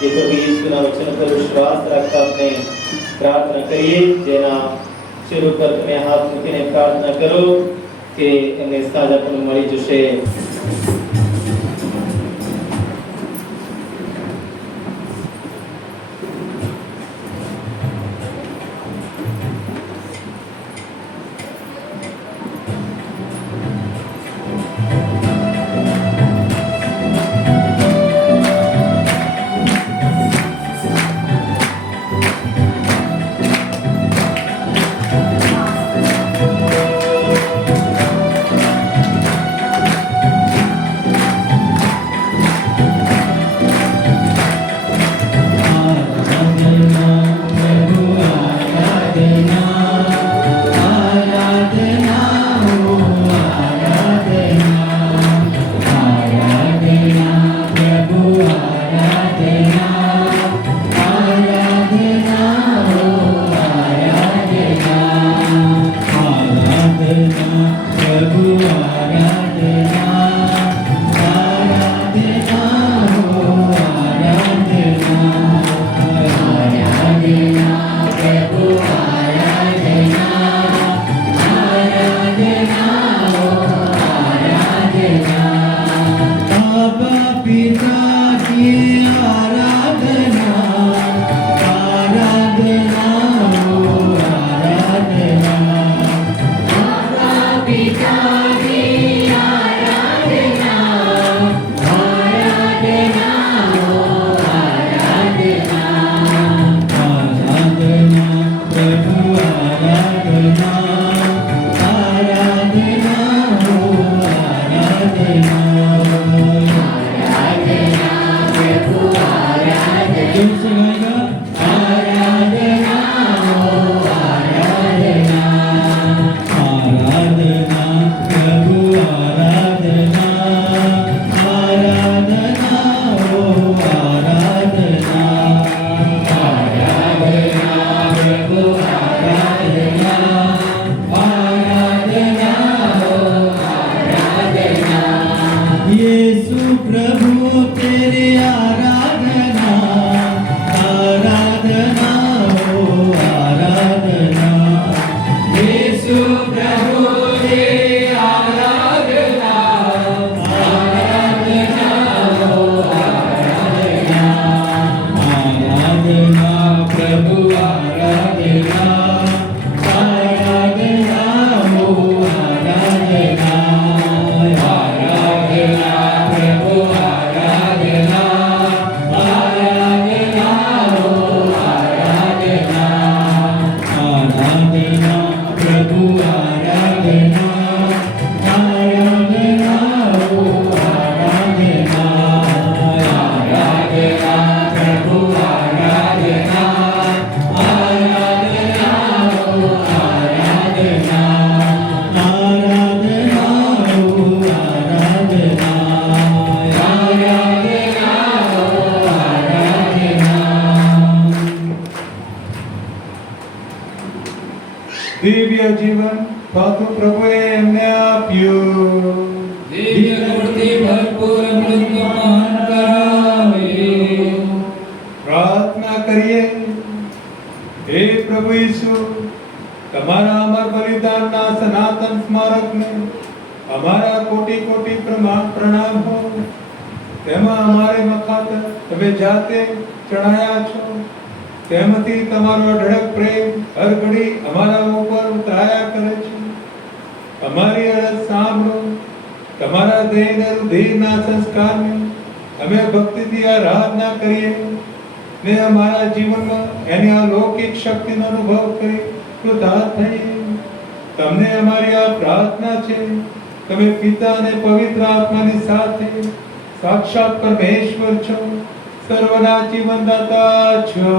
જે પ્રભુ ઈસુના વચન પર વિશ્વાસ રાખતા આપણે પ્રાર્થના કરીએ. જેના શિર ઉપર તમે હાથ મૂકીને પ્રાર્થના કરો કે એમને સાજાપણું મળી જશે. દિવ્ય જીવન પાતું પ્રભુએ એમને આપ્યું. દિવ્ય ગુણથી ભરપૂર અમૃતનો પાન કરાવ્યું. પ્રાર્થના કરીએ. હે પ્રભુ ઈસુ, તમારા અમર બલિદાનના સનાતન સ્મારકને અમારા કોટી કોટી પ્રણામ હો. તેમાં અમારે મખાતર તમે જાતે ચડાયા છો, તેમાંથી તમારો અઢળક પ્રેમ હર ઘડી અમારા ઉપર ઉતરાયા કરે છે. અમારી અરજ સાંભળો. તમારા દેહને રુધિરના સંસ્કારને અમે ભક્તિથી આરાધના કરીએ ને અમારા જીવનમાં એની અલૌકિક શક્તિનો અનુભવ કરી કૃતાર્થ થઈએ. તમને અમારી આ પ્રાર્થના છે. તમે પિતા અને પવિત્ર આત્માની સાથે સાક્ષાત પરમેશ્વર છો, સર્વના જીવનદાતા છો.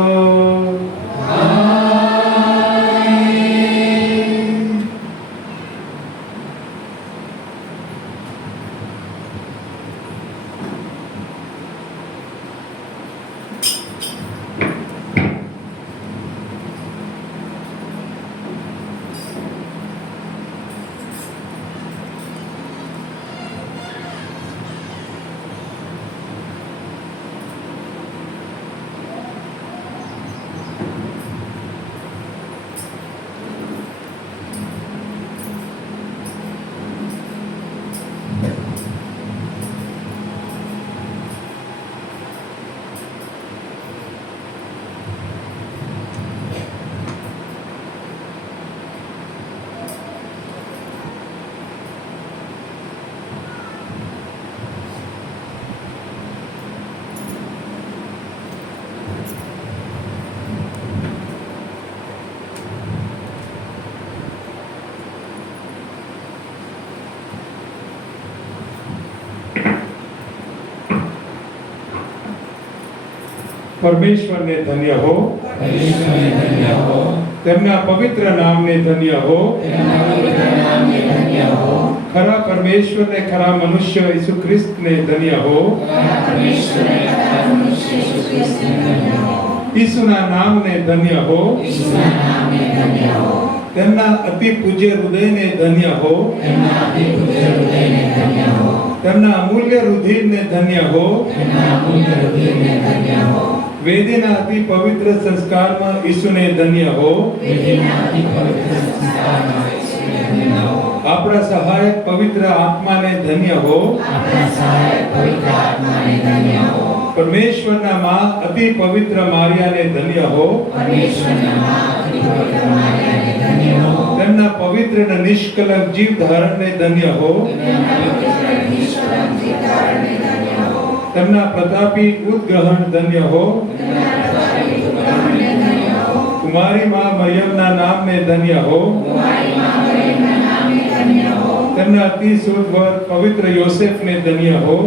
પરમેશ્વરને ધન્ય હો. પરમેશ્વરને ધન્ય હો. તેમના પવિત્ર નામને ધન્ય હો. તેમના પવિત્ર નામને ધન્ય હો. ખરા પરમેશ્વરને ખરા મનુષ્ય ઈસુ ખ્રિસ્તને ધન્ય હો. ખરા પરમેશ્વરને ખરા મનુષ્ય ઈસુ ખ્રિસ્તને ધન્ય હો. ઈસુના નામને ધન્ય હો. ઈસુના નામને ધન્ય હો. તેમના અતિ પૂજ્ય હૃદયને ધન્ય હો. તેમના અતિ પૂજ્ય હૃદયને ધન્ય હો. તેમના અમૂલ્ય રુધિરને ધન્ય હો. તેમના અમૂલ્ય રુધિરને ધન્ય હો. વેદીના અતિ પવિત્ર સંસ્કારમાં ઈસુને ધન્ય હો. વેદીના અતિ પવિત્ર સંસ્કારમાં ઈસુને ધન્ય હો. આપણા સહાયક પવિત્ર આત્માને ધન્ય હો. આપણા સહાયક પવિત્ર આત્માને ધન્ય હો. પરમેશ્વરના માં અતિ પવિત્ર મારિયાને ધન્ય હો. પરમેશ્વરના માં અતિ પવિત્ર મારિયાને ધન્ય હો. તેમના પવિત્ર અને નિષ્કલંક જીવ ધારણને ધન્ય હો. તેમના પવિત્ર નિષ્કલંક જીવ ધારણને ધન્ય હો. તેમના પ્રતાપી ઉદ્ગ્રહણ ધન્ય હો. તેમના પ્રતાપી ઉદ્ગ્રહણને ધન્ય હો. કુમારી માં મરિયમના નામને ધન્ય હો. કુમારી માં મરિયમના નામને ધન્ય હો. તેમના અતિ શુદ્ધ વર પવિત્ર યોસેફને ધન્ય હો.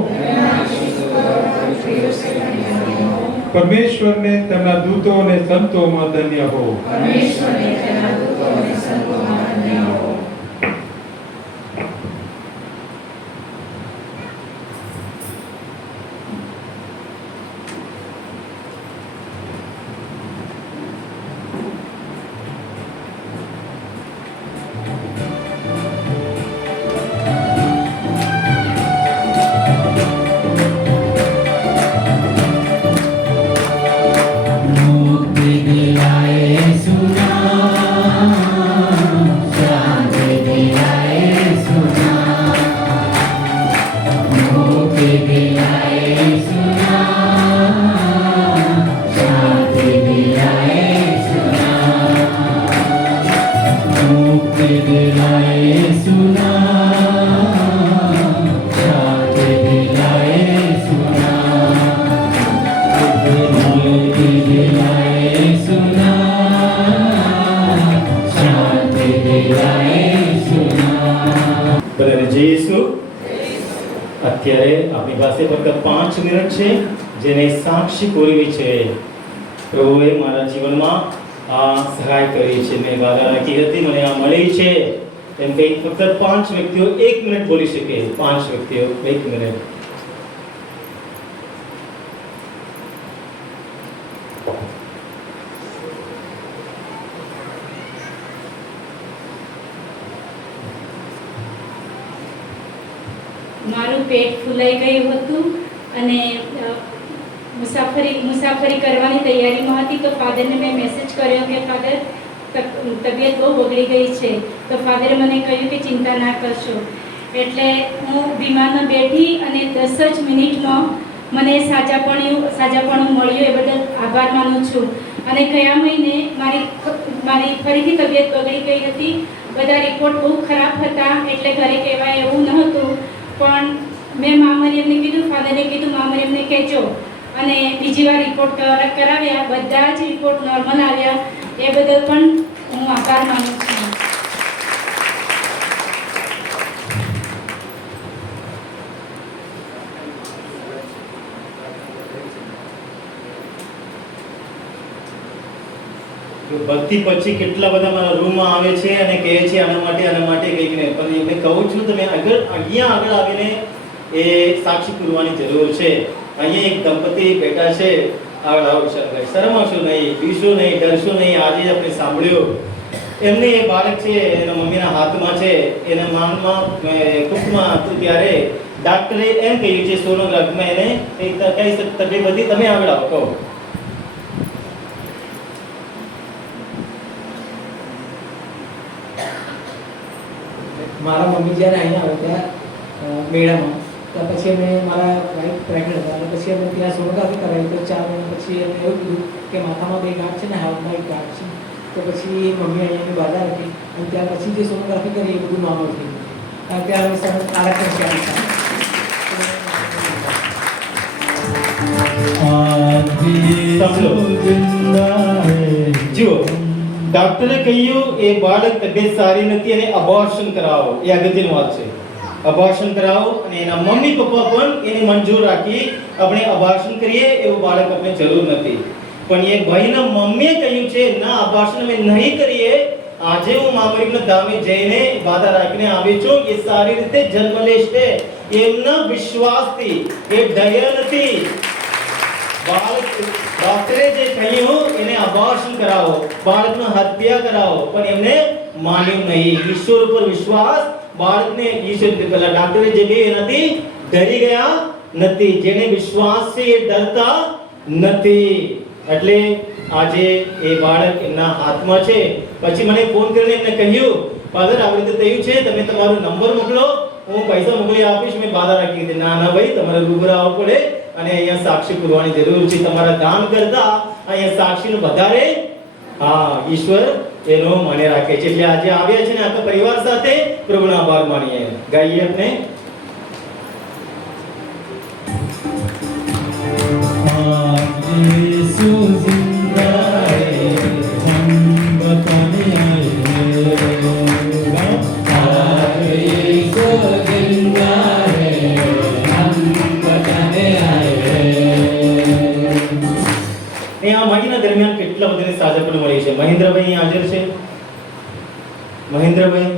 પરમેશ્વરને તેમના દૂતો અને સંતોમાં ધન્ય હો. પરમેશ્વરને તેના દૂતો અને સંતોમાં ધન્ય હો. मुक्ति दिलाए सुना, शांति दिलाए सुना, मुक्ति दिलाए सुना, शांति दिलाए सुना, मुक्ति दिलाए सुना, शांति दिलाए सुना, मुक्ति दिलाए सुना, शांति दिलाए सुना. બધાને જય ઈસુ. અત્યારે આપણી પાસે ફક્ત 5 મિનિટ છે જેને સાક્ષી કોરવી છે. પ્રભુએ મારા જીવનમાં આ સહાય કરી છે. મેં વાદા રાખી હતી, મને આ મળી છે. એમ કંઈ ફક્ત 5 વ્યક્તિઓ 1 મિનિટ બોલી શકે. 5 વ્યક્તિઓ 1 મિનિટ. પેટ ફૂલાઈ ગયું હતું અને મુસાફરી કરવાની તૈયારીમાં હતી. તો ફાધરને મેં મેસેજ કર્યો કે ફાધર તબિયત બહુ બગડી ગઈ છે. તો ફાધરે મને કહ્યું કે ચિંતા ના કરશો. એટલે હું વિમાનમાં બેઠી અને 10 જ મિનિટમાં મને સાજાપણું મળ્યું. એ બદલ આભાર માનું છું. અને ગયા મહિને મારી ફરીથી તબિયત બગડી ગઈ હતી. બધા રિપોર્ટ બહુ ખરાબ હતા, એટલે ઘરે કહેવાય એવું નહોતું. પણ મેં મા મરિયમને કીધું, ફાધરને કીધું મા મરિયમને કહેજો. અને બીજી વાર રિપોર્ટ કરાવ્યા, બધા જ રિપોર્ટ નોર્મલ આવ્યા. એ બદલ પણ હું આભાર માનું છું. ભક્તિ પછી કેટલા બધા મારા રૂમમાં આવે છે અને કહે છે આના માટે કંઈક ને, પણ એમને કહું છું તમે અહીંયા આગળ આવીને એ સાક્ષી પૂરવાની જરૂર છે. અહીંયા એક દંપતી બેઠા છે, આગળ આવો શરમાશો નહીં, બીશો નહીં, ડરશો નહીં. આજે આપણે સાંભળ્યું એમને એ બાળક છે એના મમ્મીના હાથમાં છે, એના માનમાં કુખમાં હતું ત્યારે ડાક્ટરે એમ કહ્યું છે સોનોગ્રાફીમાં એને કઈ તકલીફ હતી. તમે આગળ આવો કહો. મારા મમ્મી જ્યારે અહીંયા આવ્યા ત્યાં મેળામાં, તો પછી અમે મારા વાઈફ પ્રેગ્નન્ટ હતા, અને પછી અમે ત્યાં સોનોગ્રાફી કરાવી. તો 4 મહિના પછી એમને એવું કીધું કે માથામાં 2 ગાંઠ છે ને હાથમાં 1 ગાંઠ છે. તો પછી મમ્મી અહીંયાની બાધા રાખી અને ત્યાર પછી જે સોનોગ્રાફી કરી એ બધું નોર્મલ થઈ ગયું. ત્યાં અમે સરસ આરાધન છે. જુઓ, ડોક્ટરે કહ્યું એ બાળક તબિયત સારી નથી અને અબોર્શન કરાવો. એ અગત્યની વાત છે. અબોર્શન કરાવો અને એના મમ્મી પપ્પા પણ એને મંજૂર રાખી આપણે અબોર્શન કરીએ એવું બાળક આપણે જરૂર નથી. પણ એ ભાઈના મમ્મીએ કહ્યું છે ના, અબોર્શન અમે નહીં કરીએ. આજે હું મામરીના ધામે જઈને બાધા રાખીને આવી છું કે સારી રીતે જન્મ લેશે. એમના વિશ્વાસથી, એ ડર નથી. બાળક ડોક્ટરે જે કહ્યું એને અબોર્શન કરાવો, બાળકની હત્યા કરાવો, પણ એમને માન્યું નહીં. ઈશ્વર ઉપર વિશ્વાસ બાળકને ઈશ્વર પેલા ડોક્ટરે જે કહ્યું એનાથી ડરી ગયા નથી. જેને વિશ્વાસ છે એ ડરતા નથી. એટલે આજે એ બાળક એમના હાથમાં છે. પછી મને ફોન કરીને એમને કહ્યું ફાધર આવી રીતે થયું છે, તમે તમારો નંબર મોકલો, હું પૈસા મોકલી આપીશ. મેં બાધા રાખી દીધી. ના ભાઈ, તમારે રૂબરૂ આવવું પડે અને અહીંયા સાક્ષી પૂરવાની જરૂર છે. તમારા દાન કરતા અહીંયા સાક્ષીનું વધારે ઈશ્વર એનો મને રાખે છે. એટલે આજે આવ્યા છે ને આખા પરિવાર સાથે પ્રભુનો આભાર માનીએ. ગાઈએ આપણે यीशु जिंदा है, हम बताने आए हैं। आज यीशु जिंदा है, हम बताने आए हैं। આ મહિના દરમિયાન કેટલા બધાને સાજાપણું મળી છે. મહેન્દ્રભાઈ અહીં હાજર છે. મહેન્દ્રભાઈ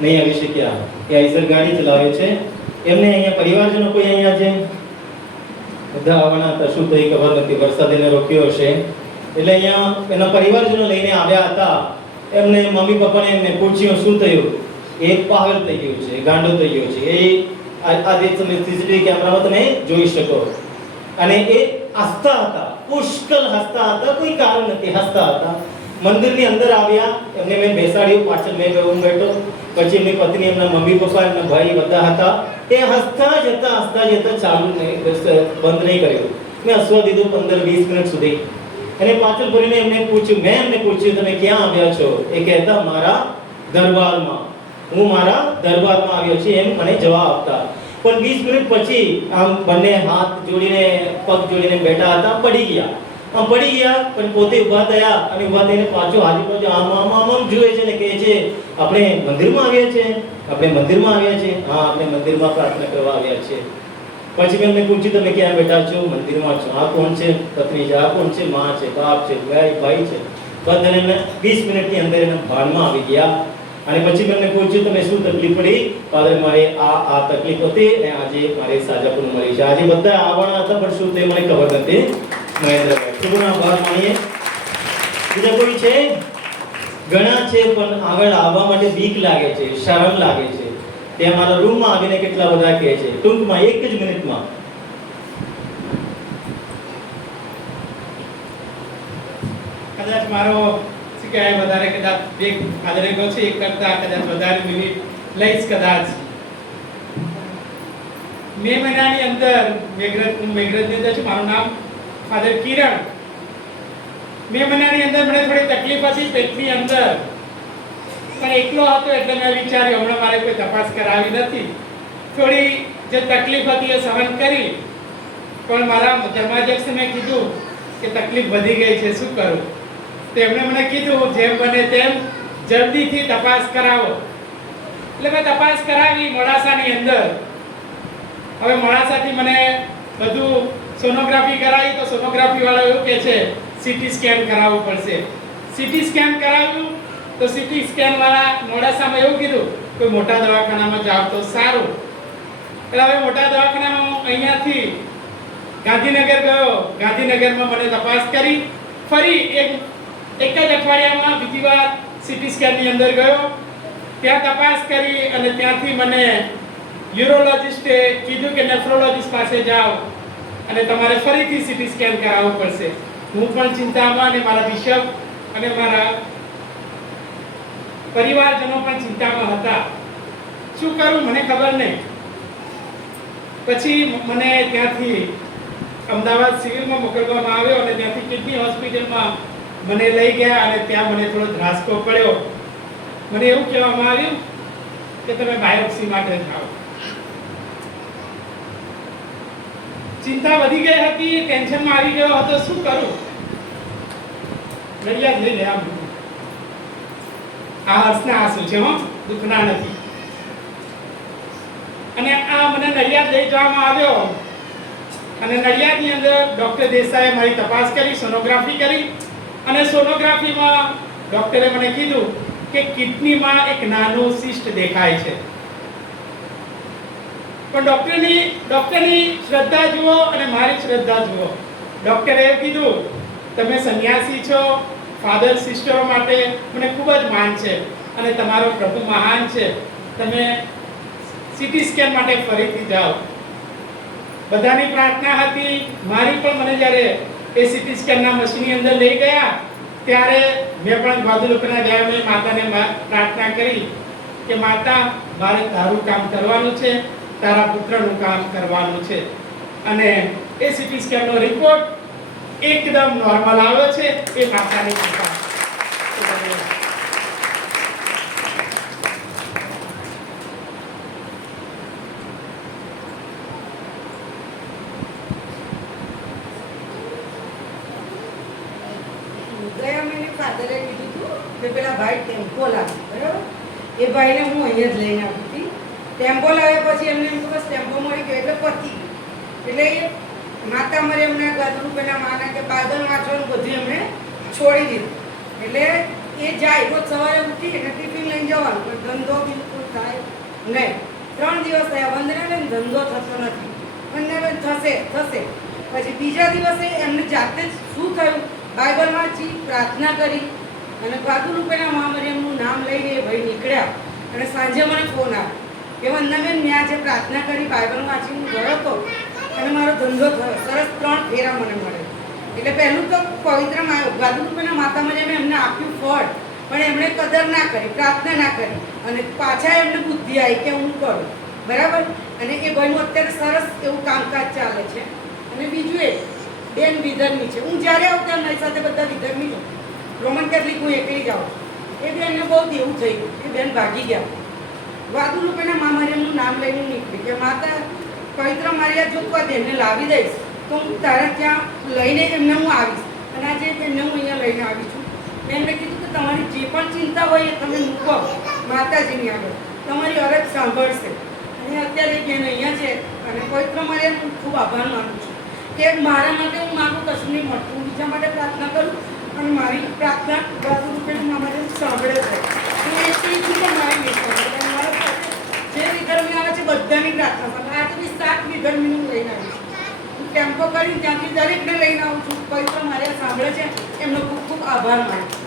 નહીં આવી શક્યા, એ આઈસર ગાડી ચલાવે છે. એમને અહીંયા પરિવારજનો કોઈ અહીંયા છે? બધા આવવાના હતા, શું થઈ ખબર નથી, વરસાદ એને રોક્યો હશે. એટલે અહીંયા એના પરિવારજનો લઈને આવ્યા હતા. એમને મમ્મી પપ્પાને એમને પૂછ્યું શું થયું. એ પાગલ થઈ ગયું છે, ગાંડો થઈ ગયો છે. એ આ સીસીટીવી કેમેરામાં તમે જોઈ શકો. અને એ હસતા હતા, પુષ્કળ હસતા હતા, કોઈ કારણ નથી, હસતા હતા. મંદિરની અંદર આવ્યા, એમને મેં બેસાડ્યું, પાછળ મેં બેઠો. પછી એમની પત્ની, એમના મમ્મી પપ્પા, એમના ભાઈ બધા હતા. એ હસતા જ હતા, ચાલુ નહીં, બંધ નહીં કર્યું. મેં હસવા દીધું 15-20 મિનિટ સુધી. અને પાછળ ફરીને એમને પૂછ્યું તમે ક્યાં આવ્યા છો? એ કહેતા મારા દરબારમાં, હું મારા દરબારમાં આવ્યો છું એમ મને જવાબ આપતા. પણ 20 મિનિટ પછી આમ બંને હાથ જોડીને પગ જોડીને બેઠા હતા, પડી ગયા. પણ પોતે ઊભા થયા અને ઊભા થઈને પાછો આજુબાજુ આમ જુએ છે ને કહે છે આપણે મંદિરમાં આવ્યા છે. હા, આપણે મંદિરમાં પ્રાર્થના કરવા આવ્યા છે. પછી મેં એમને પૂછ્યું તમે ક્યાં બેઠા છો? મંદિરમાં છો. આ કોણ છે? પત્ની છે. આ કોણ છે? માં છે, બાપ છે, ભાઈ છે. બધાને એમને 20 મિનિટની અંદર એના ભાનમાં આવી ગયા. અને પછી મેં એમને પૂછ્યું તમે શું તકલીફ પડી? ફાધર મારે આ તકલીફ હતી અને આજે મારે સાજાપણું મળી છે. આજે બધા આવવાના હતા પણ શું તે મને ખબર નથી. મહેન્દ્રભાઈ, પ્રભુનો આભાર માનીએ. બીજા કોઈ છે? ઘણા છે પણ આગળ આવવા માટે બીક લાગે છે, શરમ લાગે છે. ત્યાં મારા રૂમમાં આવીને કેટલા બધા કહે છે, ટૂંકમાં એક જ મિનિટમાં. કદાચ મારો શું કહેવાય વધારે કદાચ બે ફાધરે કહો છે એક કરતા કદાચ વધારે મિનિટ લઈશ કદાચ. મે મહિનાની અંદર મેઘરજની અંદર છું, મારું નામ ફાધર કિરણ. મે મહિનાની અંદર મને થોડી તકલીફ હતી પેટની અંદર, પણ એકલો હતો એટલે મેં વિચાર્યું હમણાં મારે કોઈ તપાસ કરાવી નથી, થોડી જે તકલીફ હતી એ સહન કરી. પણ મારા ધર્માધ્યક્ષે મેં કીધું કે તકલીફ વધી ગઈ છે, શું કરું? તો એમણે મને કીધું જેમ બને તેમ જલ્દીથી તપાસ કરાવો. એટલે મેં તપાસ કરાવી મોડાસાની અંદર. હવે મોડાસાથી મને બધું સોનોગ્રાફી કરાવી, તો સોનોગ્રાફી વાળા એવું કહે છે સીટી સ્કેન કરાવવું પડશે. સીટી સ્કેન કરાવ્યું તો સીટી સ્કેન વાળા મોડાસામાં એવું કીધું કોઈ મોટા દવાખાનામાં જાવ તો સારું. એટલે હવે મોટા દવાખાનામાં હું અહીંયાથી ગાંધીનગર ગયો. ગાંધીનગરમાં મને તપાસ કરી, ફરી એક જ અઠવાડિયામાં બીજી વાર સીટી સ્કેનની અંદર ગયો, ત્યાં તપાસ કરી અને ત્યાંથી મને યુરોલોજિસ્ટે કીધું કે નેફ્રોલોજિસ્ટ પાસે જાઓ અને તમારે ફરીથી સીટી સ્કેન કરાવવું પડશે. હું પણ ચિંતામાં અને મારા બિશપ અને મારા પરિવારજનો પણ ચિંતામાં હતા. શું કરું મને ખબર નહીં. પછી મને ત્યાંથી અમદાવાદ સિવિલમાં મોકલવામાં આવ્યો અને ત્યાંથી કિડની હોસ્પિટલમાં મને લઈ ગયા અને ત્યાં મને થોડો ધ્રાસકો પડ્યો. મને એવું કહેવામાં આવ્યું કે તમે બાયોપ્સી માટે જાઓ. ચિંતા વધી ગઈ હતી, ટેન્શનમાં આવી ગયો હતો, શું કરું? નડિયાદ લઈ લે. આ હર્ષના આંસુ છે, હો, દુઃખના નથી. અને આ મને નડિયાદ લઈ જવામાં આવ્યો અને નડિયાદની અંદર ડોક્ટર દેસાઈએ મારી તપાસ કરી, સોનોગ્રાફી કરી અને સોનોગ્રાફીમાં ડોક્ટરે મને કીધું કે કિડનીમાં એક નાનું સિસ્ટ દેખાય છે. પણ ડોક્ટરની શ્રદ્ધા જુઓ અને મારી શ્રદ્ધા જુઓ. ડોક્ટરે એવું કીધું તમે સંન્યાસી છો, ફાધર સિસ્ટરો માટે મને ખૂબ જ માન છે અને તમારો પ્રભુ મહાન છે, તમે સીટી સ્કેન માટે ફરીથી જાઓ. બધાની પ્રાર્થના હતી, મારી પણ. મને જ્યારે એ સીટી સ્કેનના મશીનની અંદર લઈ ગયા ત્યારે મેં પણ ગ્વાદલુપેના ગયા મેં માતાને પ્રાર્થના કરી કે માતા મારે તારું કામ કરવાનું છે, તારા પુત્રનું કામ કરવાનું છે. અને એ સીટી સ્કેનનો રિપોર્ટ એકદમ નોર્મલ આવ્યો છે. એ માતાની કૃપા. ગયા મહિને ફાધરે કીધું હતું કે પેલા ભાઈ ટેમ્પો લાવે, બરાબર? એ ભાઈને હું અહીંયા જ લઈને આવી હતી. ટેમ્પો લાવ્યા પછી એમને એમ બસ ટેમ્પો મળી ગયો એટલે પતી. એટલે માતા મારે એમને ગાદરૂપેના માના કે બાદલ વાંચવાનું બધું એમણે છોડી દીધું. એટલે એ જાય રોજ સવારે ઉઠી અને ટિફિન લઈને જવાનું, પણ ધંધો બિલકુલ થાય નહીં. 3 દિવસ થયા વંદનાબેન ધંધો થતો નથી. વંદનાબેન થશે. પછી બીજા દિવસે એમને જાતે જ શું થયું, બાઇબલ વાંચી, પ્રાર્થના કરી અને ગાદરૂપેના મહામરિયમનું નામ લઈને એ ભાઈ નીકળ્યા. અને સાંજે મને ફોન આવ્યો કે વંદનાબેન મેં આજે પ્રાર્થના કરી, બાઇબલ વાંચી, હું ગયો હતો અને મારો ધંધો થયો. સરસ 3 ફેરા મને મળે. એટલે પહેલું તો પવિત્ર ગાદરૂપેના માતા મને એમને આપ્યું ફળ, પણ એમણે કદર ના કરી, પ્રાર્થના ના કરી અને પાછા એમને બુદ્ધિ આવી કે હું કરું, બરાબર? અને એ ભાઈનું અત્યારે સરસ એવું કામકાજ ચાલે છે. અને બીજું એ બેન વિધર્મી છે. હું જ્યારે આવતા મારી સાથે બધા વિધર્મી છું. રોમન કેથલિક હું એકલી જાઉં. એ બેનને બહુ દેવું થઈ ગયું. એ બેન ભાગી ગયા. ગાદરૂપેના મહામરિયમનું નામ લઈને નીકળી કે માતા પવિત્ર મારિયા જો તું આ બેનને લાવી દઈશ તો હું તારા ત્યાં લઈને એમને હું આવીશ. અને આજે બેનને હું અહીંયા લઈને આવી છું. મેં એમને કીધું કે તમારી જે પણ ચિંતા હોય એ તમે મૂકો માતાજીની આગળ, તમારી અરજ સાંભળશે. અને અત્યારે બેન અહીંયા છે અને પવિત્ર મારિયાનો હું ખૂબ આભાર માનું છું કે મારા માટે હું માગું કશું નહીં મળતું, હું બીજા માટે પ્રાર્થના કરું અને મારી પ્રાર્થના ગાદરૂપેના માટે સાંભળે છે. હું એ ચીજથી પણ મારી નહીં સાંભળે. મારા સાથે જે વિધર્મી આવે છે બધાની પ્રાર્થના સાંભળે. આજે બી 7 વિધર્મીનું લઈને આવી છું. હું ટેમ્પો કરીને ત્યાંથી દરેકને લઈને આવું છું. પવિત્ર મારિયા સાંભળે છે, એમનો ખૂબ ખૂબ આભાર માનું છું.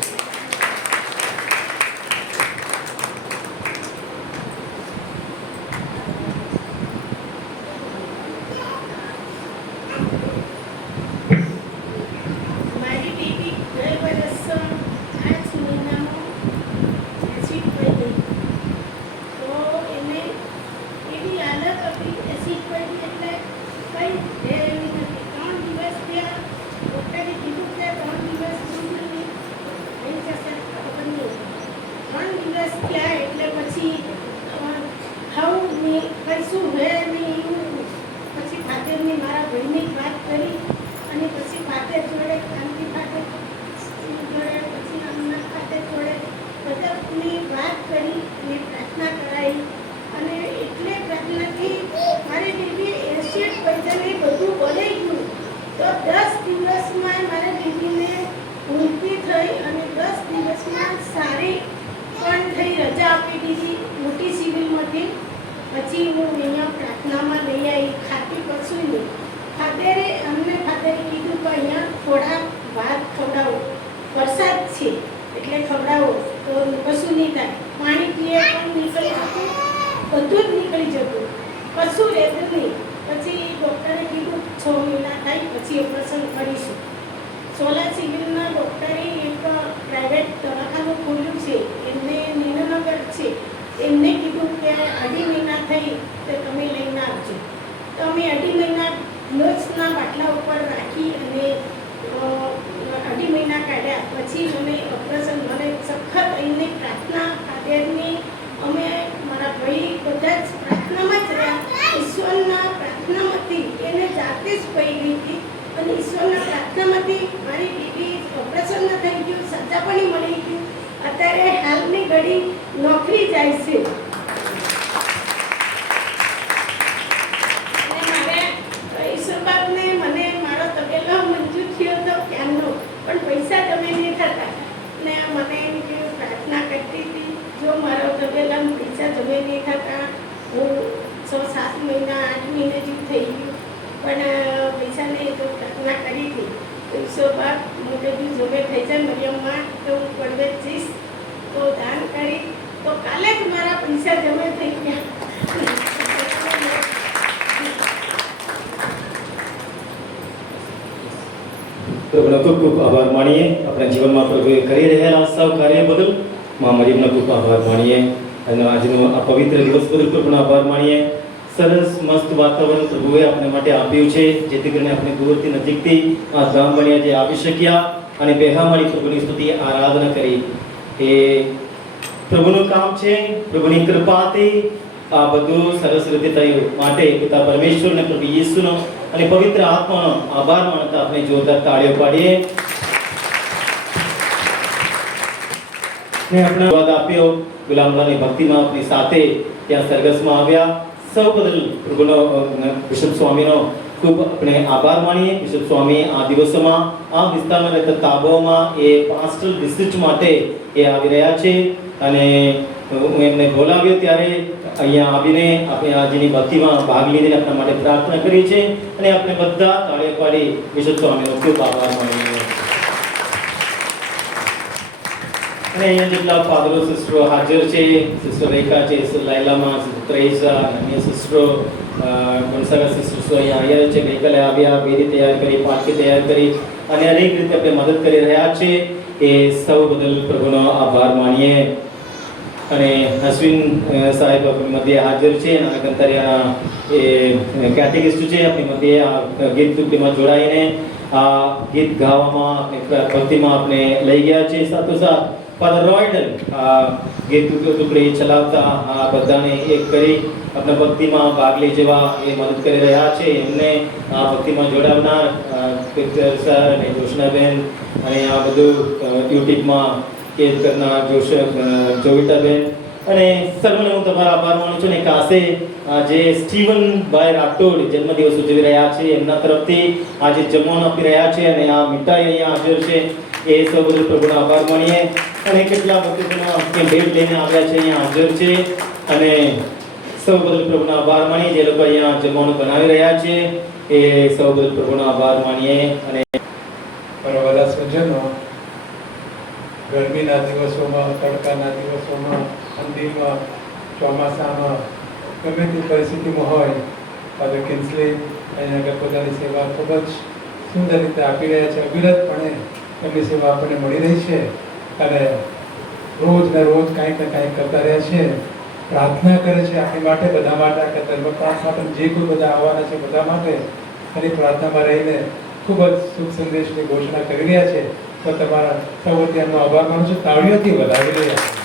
દિવસમાં સારી પણ થઈ રજા આપી દીધી મોટી સિવિલમાંથી. પછી હું અહીંયા પ્રાર્થનામાં લઈ આવી, ખાતી કશું નહીં. ફાધરે કીધું કે અહીંયા થોડા ભાત ખવડાવો, વરસાદ છે એટલે ખવડાવો તો કશું નહીં થાય. પાણી પીએ પણ નીકળી જતું, બધું જ નીકળી જતું, કશું રહેતું નહીં. પછી ડૉક્ટરે કીધું 6 મહિના થાય પછી ઓપરેશન કરીશું. સોલા સિવિલના ડૉક્ટરે એક પ્રાઇવેટ દવાખાનું ખોલ્યું છે, એમને નીલનગર છે. એમને કીધું કે 2.5 મહિના થઈ તો તમે લઈને આવજો. તો અમે 2.5 મહિના નોટ્સના બાટલા ઉપર રાખી અને 2.5 મહિના કાઢ્યા. પછી અમે ઓપરેશન, મને સખત એમને પ્રાર્થના ફાધરની, અમે મારા ભાઈ બધા જ પ્રાર્થનામાં જ રહ્યા. ઈશ્વરના પ્રાર્થનામાંથી એને જાતે જ પડી ગઈ હતી અને ઈશ્વરના પ્રાર્થનામાંથી મારી દીદી ઓપરેશન ન થઈ ગયું, સજા પણ મળી ગયું. અત્યારે હાલની ઘડી નોકરી જાય છે. અને મારે ઈશ્વરબાપને મને મારો તબેલો મંજૂર થયો હતો ક્યારનો, પણ પૈસા તમે નહીં થતા. ને મને એમ કે પ્રાર્થના કરતી હતી, જો મારો તબેલામાં પૈસા જમે નહીં થતા, હું 6-7 મહિના 8 મહિના જેવું થઈ ગયું, પણ પૈસા નહીં તો પ્રાર્થના કરી હતી. ઈશ્વરબાપ મોટે બી જોડે થઈ જાય મરિયમમાં તો હું પડવે જઈશ તો દાન કરી, તો કાલે જ મારા પૈસા જમે થઈ ગયા. પ્રભુનો ખૂબ ખૂબ આભાર માનીએ. આપણા જીવનમાં પ્રભુએ કરી રહેલા સૌ કાર્ય બદલ મા મરિયમનો ખૂબ આભાર માનીએ. અને આજનો આ પવિત્ર દિવસ બદલ પ્રભુનો આભાર માનીએ. સરસ મસ્ત વાતાવરણ પ્રભુએ આપણે માટે આપ્યું છે, જેથી કરીને આપણે દૂરથી નજીકથી આ ધામ બન્યા જે આવી શક્યા અને ભેગા મળી પ્રભુની સ્તુતિ આરાધના કરી. એ પ્રભુનું કામ છે, પ્રભુની કૃપાથી આ બધું સરસ રીતે થયું. માટે પિતા પરમેશ્વરને, પ્રભુ ઈસુનો અને પવિત્ર આત્માનો આભાર માનતા આપણે જોરદાર તાળીઓ પાડીએ. ને આપણે વાદ આપ્યો ગુલામરાની ભક્તિમાં આપણી સાથે ત્યાં સરઘસમાં આવ્યા. સૌ બદલ પ્રભુનો બિશપ સ્વામીનો ખૂબ આપણે આભાર માનીએ. બિશપ સ્વામી આ દિવસોમાં આ વિસ્તારમાં રહેતા તાબોમાં એ પાસ્ટલ રિસર્ચ માટે એ આવી રહ્યા છે અને હું એમને બોલાવ્યો ત્યારે અહીંયા આવીને આપણે આજની ભક્તિમાં ભાગ લીધીને આપણા માટે પ્રાર્થના કરી છે અને આપણે બધા તાળીઓ પાડી બિશપ સ્વામીનો ખૂબ આભાર માનીએ. અને અહીંયા જેટલા ફાધરો સિસ્ટરો હાજર છે, સિસ્ટર રેખા છે, સિસ્ટર લાયલામાં, સિસ્ટર ત્રેસા, અન્ય સિસ્ટરો, મનસાગા સિસ્ટર્સો અહીંયા આવ્યા છે. ગઈકાલે આવ્યા, બેરી તૈયાર કરી, પાટકી તૈયાર કરી અને અનેક રીતે આપણે મદદ કરી રહ્યા છે. એ સૌ બદલ પ્રભુનો આભાર માનીએ. અને અશ્વિન સાહેબ આપણી મધ્યે હાજર છે, નાના કંતારિયાના એ કેટેગિસ્ટ છે. આપણી મધ્યે આ ગીત ટુકડીમાં જોડાઈને આ ગીત ગાવામાં આપણે ભક્તિમાં આપણે લઈ ગયા છે. સાથોસાથ ફાધર રોયડલ ગીત ટુકડી ચલાવતા આ બધાને એક કરી આપણા ભક્તિમાં ભાગ લઈ જવા એ મદદ કરી રહ્યા છે. એમને આ ભક્તિમાં જોડાવનાર પિત્તર સર અને જોશનાબેન અને આ બધું યુટ્યુબમાં કેદ કરનાર જોવિતાબેન અને સર્વને હું તમારા આભાર માનું છું. ને કાસે જે સ્ટીવનભાઈ રાઠોડ જન્મદિવસ ઉજવી રહ્યા છે એમના તરફથી આજે જમવાનું આપી રહ્યા છે અને આ મીઠાઈ અહીંયા હાજર છે. એ સૌ બધું પ્રભુનો આભાર માનીએ. અને કેટલા ભક્તોનો ભેટ લઈને આવ્યા છે અહીંયા હાજર છે અને સૌ બધું પ્રભુનો આભાર માનીએ. જે લોકો અહીંયા જમવાનું બનાવી રહ્યા છે એ સૌ બધું પ્રભુનો આભાર માનીએ. અને બધા સ્વજનો ગરમીના દિવસોમાં, તડકાના દિવસોમાં, ઠંડીમાં, ચોમાસામાં, ગમે તે પરિસ્થિતિમાં હોય, ફાધર કિન્સલી અહીંયા આગળ પોતાની સેવા ખૂબ જ સુંદર રીતે આપી રહ્યા છે. અવિરતપણે એમની સેવા આપણને મળી રહી છે અને રોજ ને રોજ કાંઈક ને કાંઈક કરતા રહે છે. પ્રાર્થના કરે છે આપણી માટે, બધા માટે. આ ધર્મ પ્રાર્થના પણ જે કોઈ બધા આવવાના છે બધા માટે એની પ્રાર્થનામાં રહીને ખૂબ જ શુભ સંદેશની ઘોષણા કરી રહ્યા છે. તો તમારા સૌ વતી એમનો આભાર માનું છું. તાળીઓથી વધાવી રહ્યા